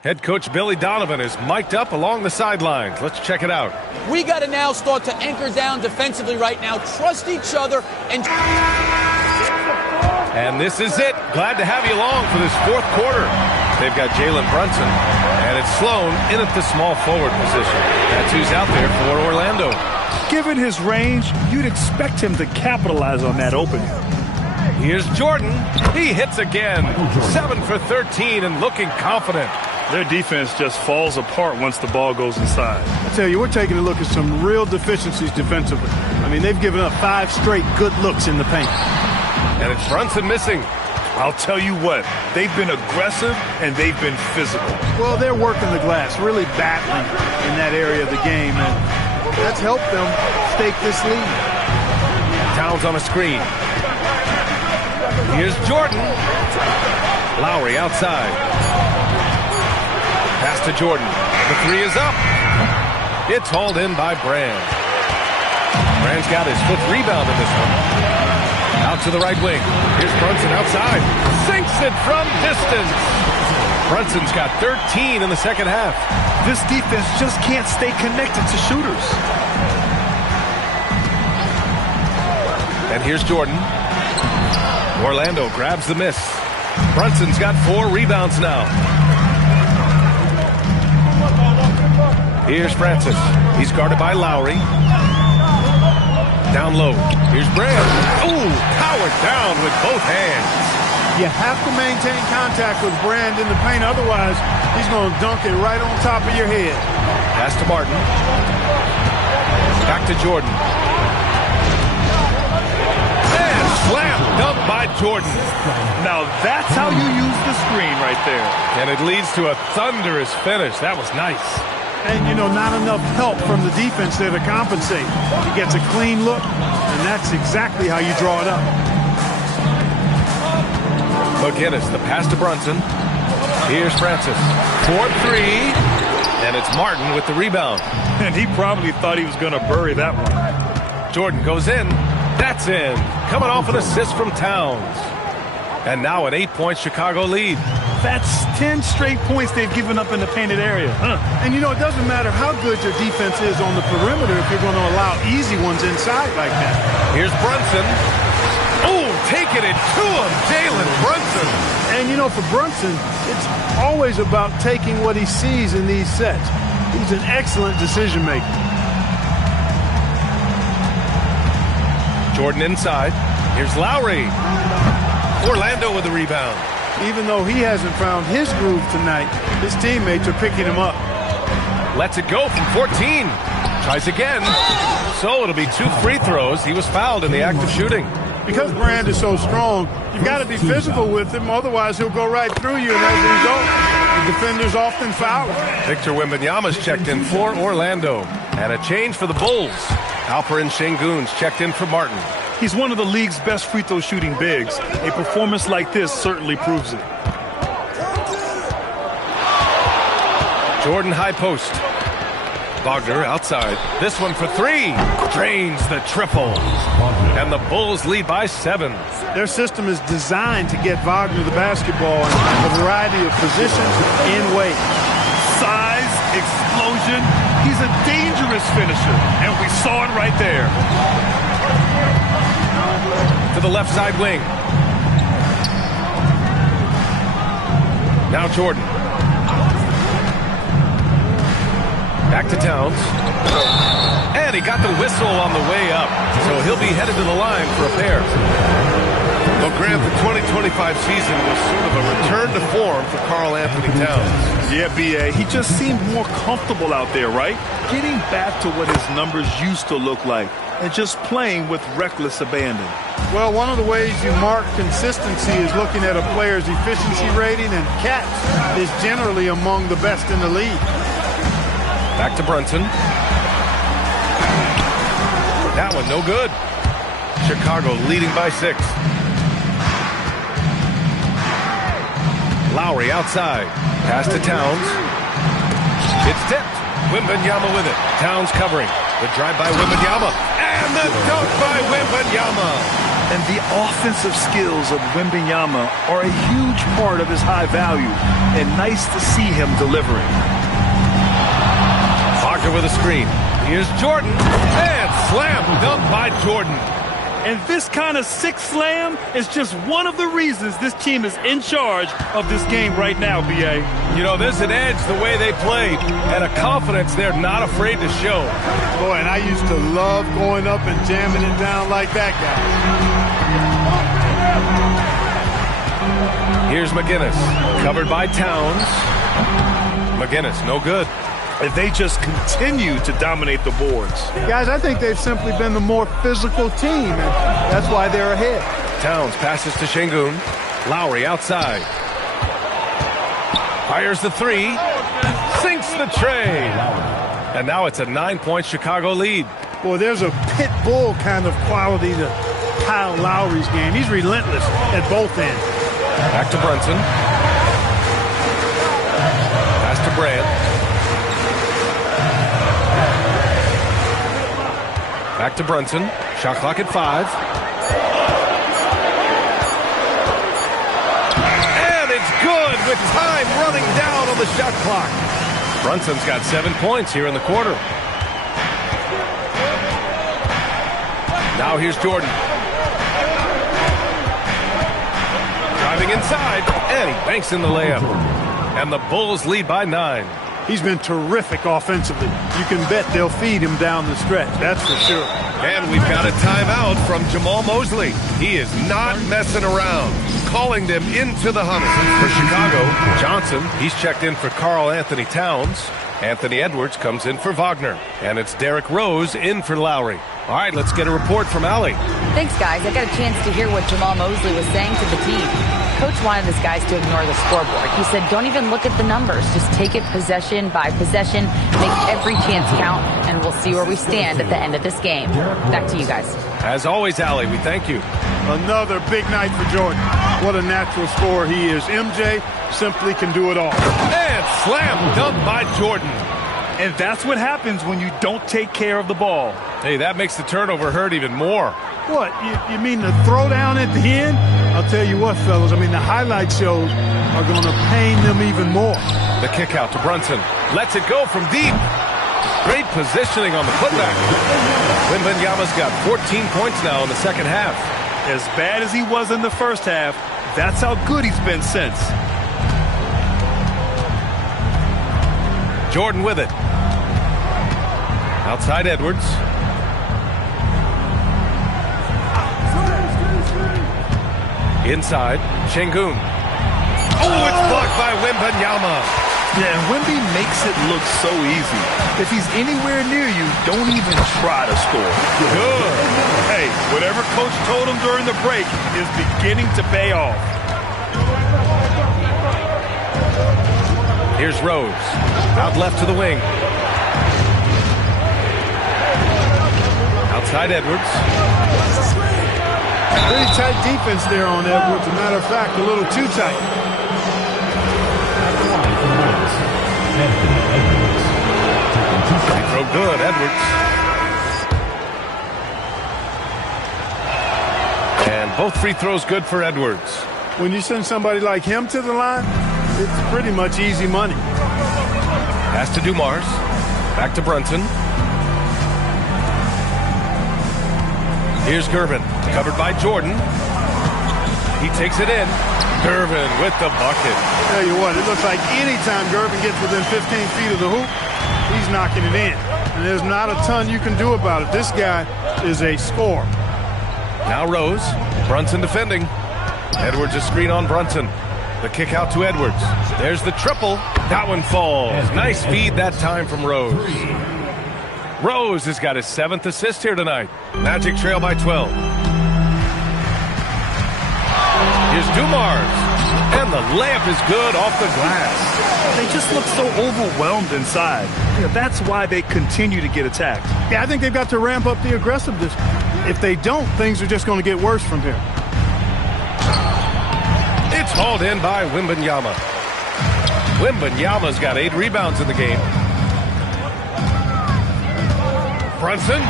Head coach Billy Donovan is mic'd up along the sidelines. Let's check it out. We got to now start to anchor down defensively right now, trust each other, and this is it. Glad to have you along for this fourth quarter. They've got Jalen Brunson, and it's Sloan in at the small forward position. That's who's out there for Orlando. Given his range, you'd expect him to capitalize on that opening. Here's Jordan. He hits again. 7 for 13 and looking confident. Their defense just falls apart once the ball goes inside. I tell you, we're taking a look at some real deficiencies defensively. I mean, they've given up 5 straight good looks in the paint. And it's Brunson missing. I'll tell you what, they've been aggressive and they've been physical. Well, they're working the glass, really battling in that area of the game, and that's helped them stake this lead. Towns on a screen. Here's Jordan. Lowry outside. Pass to Jordan. The 3 is up. It's hauled in by Brand. Brand's got his 5th rebound in this one. Out to the right wing. Here's Brunson outside. Sinks it from distance. Brunson's got 13 in the second half. This defense just can't stay connected to shooters. And here's Jordan. Orlando grabs the miss. Brunson's got 4 rebounds now. Here's Francis. He's guarded by Lowry. Down low. Here's Brand. Ooh, powered down with both hands. You have to maintain contact with Brand in the paint. Otherwise, he's going to dunk it right on top of your head. Pass to Martin. Back to Jordan. And slam dunk by Jordan. Now that's how you use the screen right there. And it leads to a thunderous finish. That was nice. And, you know, not enough help from the defense there to compensate. He gets a clean look, and that's exactly how you draw it up. McGinnis, the pass to Brunson. Here's Francis. 4-3, and it's Martin with the rebound. And he probably thought he was going to bury that one. Jordan goes in. That's in. Coming off an assist from Towns. And now an 8-point Chicago lead. That's 10 straight points they've given up in the painted area. And, you know, it doesn't matter how good your defense is on the perimeter if you're going to allow easy ones inside like that. Here's Brunson. Oh, taking it to him, Jalen Brunson. And, you know, for Brunson, it's always about taking what he sees in these sets. He's an excellent decision maker. Jordan inside. Here's Lowry. Orlando with the rebound. Even though he hasn't found his groove tonight, his teammates are picking him up. Lets it go from 14. Tries again. So it'll be 2 free throws. He was fouled in the act of shooting. Because Brand is so strong, you've got to be physical with him. Otherwise, he'll go right through you. And as a result, the defenders often foul him. Victor Wembanyama's checked in for Orlando. And a change for the Bulls. Alperen Şengün's checked in for Martin. He's one of the league's best free throw shooting bigs. A performance like this certainly proves it. Jordan high post. Wagner outside. This one for 3. Drains the triple. And the Bulls lead by 7. Their system is designed to get Wagner the basketball in a variety of positions and ways. Size, explosion. He's a dangerous finisher. And we saw it right there. To the left side wing. Now Jordan. Back to Towns. And he got the whistle on the way up. So he'll be headed to the line for a pair. Well, Grant, the 2025 season was sort of a return to form for Karl Anthony Towns. Yeah, B.A. He just seemed more comfortable out there, right? Getting back to what his numbers used to look like and just playing with reckless abandon. Well, one of the ways you mark consistency is looking at a player's efficiency rating, and Cat is generally among the best in the league. Back to Brunson. That one no good. Chicago leading by 6. Lowry outside. Pass to Towns. It's tipped. Wembanyama with it. Towns covering. The drive by Wembanyama. And the dunk by Wembanyama. And the offensive skills of Wembanyama are a huge part of his high value. And nice to see him delivering. Wagner with a screen. Here's Jordan. And slam dunk by Jordan. And this kind of sick slam is just one of the reasons this team is in charge of this game right now, B.A. You know, there's an edge the way they played and a confidence they're not afraid to show. Boy, and I used to love going up and jamming it down like that guy. Here's McGinnis. Covered by Towns. McGinnis, no good. And they just continue to dominate the boards. Guys, I think they've simply been the more physical team, and that's why they're ahead. Towns passes to Şengün. Lowry outside. Fires the 3. Sinks the tray. And now it's a 9-point Chicago lead. Boy, there's a pit bull kind of quality to Kyle Lowry's game. He's relentless at both ends. Back to Brunson. Pass to Brand. Back to Brunson. Shot clock at 5. And it's good with time running down on the shot clock. Brunson's got 7 points here in the quarter. Now here's Jordan. Driving inside, and he banks in the layup. And the Bulls lead by 9. He's been terrific offensively. You can bet they'll feed him down the stretch, that's for sure. And we've got a timeout from Jamal Mosley. He is not messing around, calling them into the huddle. For Chicago, Johnson, he's checked in for Karl Anthony Towns. Anthony Edwards comes in for Wagner. And it's Derrick Rose in for Lowry. All right, let's get a report from Allie. Thanks, guys. I got a chance to hear what Jamal Mosley was saying to the team. Coach wanted his guys to ignore the scoreboard. He said, don't even look at the numbers. Just take it possession by possession, make every chance count, and we'll see where we stand at the end of this game. Back to you guys. As always, Allie, we thank you. Another big night for Jordan. What a natural scorer he is. MJ simply can do it all. And slam dunk by Jordan. And that's what happens when you don't take care of the ball. Hey, that makes the turnover hurt even more. What, you mean the throwdown at the end? I'll tell you what, fellas, I mean, the highlight shows are going to pain them even more. The kick out to Brunson. Lets it go from deep. Great positioning on the putback. Wembanyama's got 14 points now in the second half. As bad as he was in the first half, that's how good he's been since. Jordan with it. Outside Edwards. Inside, Şengün. Oh, it's blocked by Wembanyama. Yeah, and Wemby makes it look so easy. If he's anywhere near you, don't even try to score. Good. Hey, whatever coach told him during the break is beginning to pay off. Here's Rose. Out left to the wing. Outside Edwards. Pretty tight defense there on Edwards. As a matter of fact, a little too tight. Free throw good, Edwards. And both free throws good for Edwards. When you send somebody like him to the line, it's pretty much easy money. Pass to Dumars. Back to Brunson. Here's Gervin, covered by Jordan. He takes it in. Gervin with the bucket. Tell you what, it looks like anytime Gervin gets within 15 feet of the hoop, he's knocking it in. And there's not a ton you can do about it. This guy is a scorer. Now Rose. Brunson defending. Edwards a screen on Brunson. The kick out to Edwards. There's the triple. That one falls. Nice feed that time from Rose. Rose has got his 7th assist here tonight. Magic trail by 12. Here's Dumars. And the layup is good off the glass. They just look so overwhelmed inside. That's why they continue to get attacked. Yeah, I think they've got to ramp up the aggressiveness. If they don't, things are just going to get worse from here. It's hauled in by Wembanyama. Wembanyama's got 8 rebounds in the game. Brunson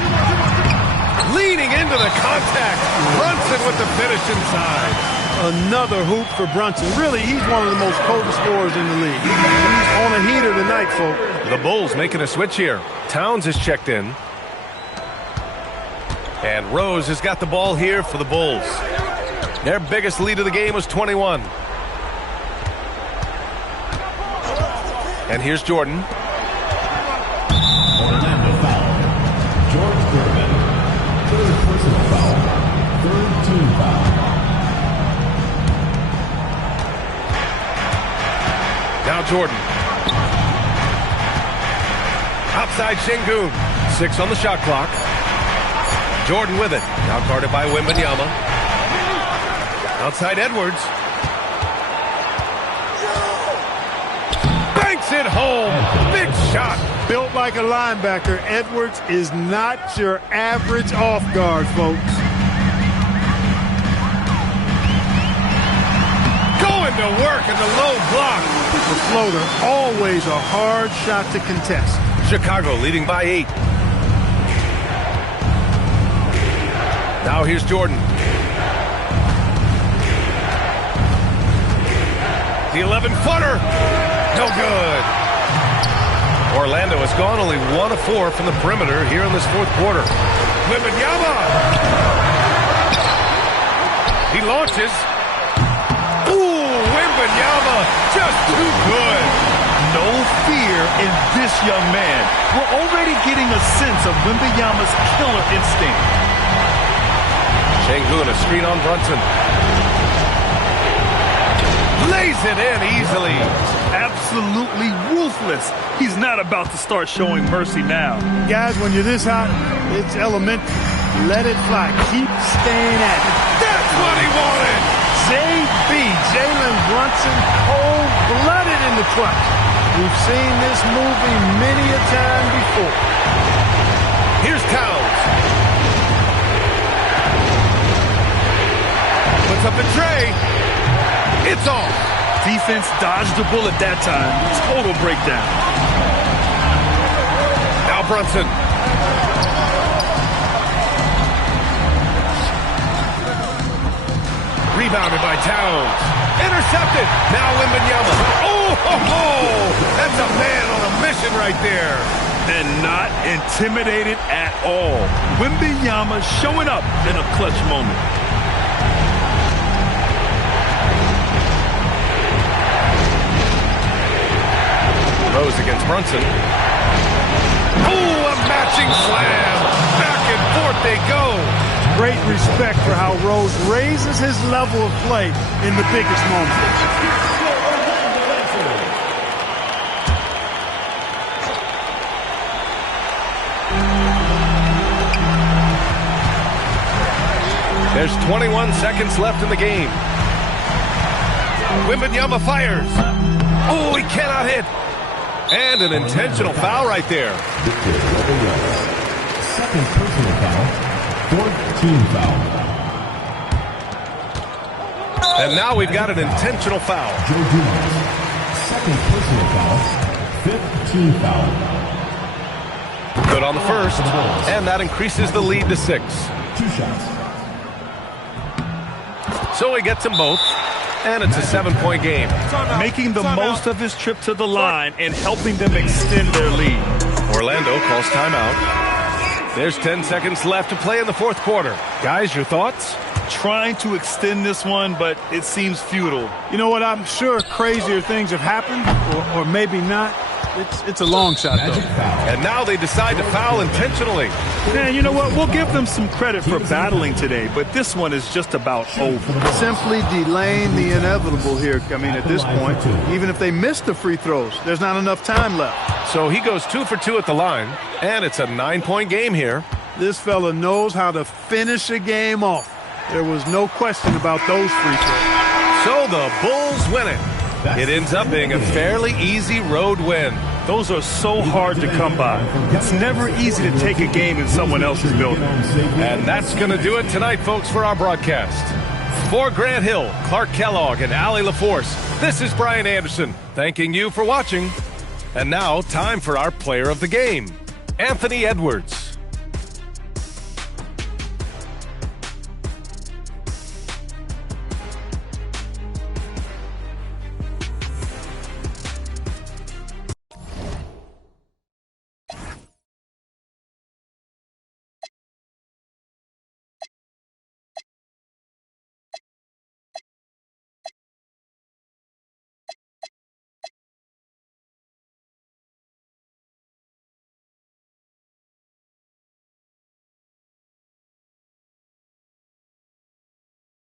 leaning into the contact. Brunson with the finish inside. Another hoop for Brunson. Really, he's one of the most potent scorers in the league. He's on a heater tonight, folks. The Bulls making a switch here. Towns is checked in. And Rose has got the ball here for the Bulls. Their biggest lead of the game was 21. And here's Jordan. Orlando foul. George Gervin. 3rd personal foul. 3rd team foul. Now Jordan. Outside Şengün. 6 on the shot clock. Jordan with it. Now guarded by Wembanyama. Outside Edwards. Banks it home. Big shot. Built like a linebacker, Edwards is not your average off guard, folks. Going to work in the low block. The floater, always a hard shot to contest. Chicago leading by 8. Now here's Jordan. The 11-footer. No good. Orlando has gone only 1 of 4 from the perimeter here in this 4th quarter. Wembanyama. He launches. Ooh, Wembanyama. Just too good. No fear in this young man. We're already getting a sense of Wembanyama's killer instinct. Şengün a screen on Brunson. Lays it in easily. Absolutely ruthless. He's not about to start showing mercy now. Guys, when you're this hot, it's elementary. Let it fly. Keep staying at it. That's what he wanted. JB, Jalen Brunson, cold-blooded in the clutch. We've seen this movie many a time before. Here's Towns. Puts up the tray. It's off. Defense dodged the bullet that time. Total breakdown. Now Brunson. Rebounded by Towns. Intercepted. Now Wembanyama. Oh, ho, ho. That's a man on a mission right there. And not intimidated at all. Wembanyama showing up in a clutch moment. Rose against Brunson. Oh, a matching slam. Back and forth they go. Great respect for how Rose raises his level of play in the biggest moments. There's 21 seconds left in the game. Wembanyama fires. Oh, he cannot hit. And an intentional foul right there. 2nd personal foul. 4th team foul. And now we've got an intentional foul. Joe Dumars. 2nd personal foul. 5th team foul. Good on the first. And that increases the lead to 6. 2 shots. So he gets them both. And it's a 7-point game. Making the most of his trip to the line and helping them extend their lead. Orlando calls timeout. There's 10 seconds left to play in the 4th quarter. Guys, your thoughts? Trying to extend this one, but it seems futile. You know what? I'm sure crazier things have happened, or maybe not. It's a long shot, though. And now they decide to foul intentionally. Man, you know what? We'll give them some credit for battling today, but this one is just about over. Simply delaying the inevitable here. I mean, at this point, even if they miss the free throws, there's not enough time left. So he goes 2 for 2 at the line, and it's a 9-point game here. This fella knows how to finish a game off. There was no question about those free throws. So the Bulls win it. It ends up being a fairly easy road win. Those are so hard to come by. It's never easy to take a game in someone else's building. And that's going to do it tonight, folks, for our broadcast. For Grant Hill, Clark Kellogg, and Allie LaForce, this is Brian Anderson, thanking you for watching. And now, time for our player of the game, Anthony Edwards.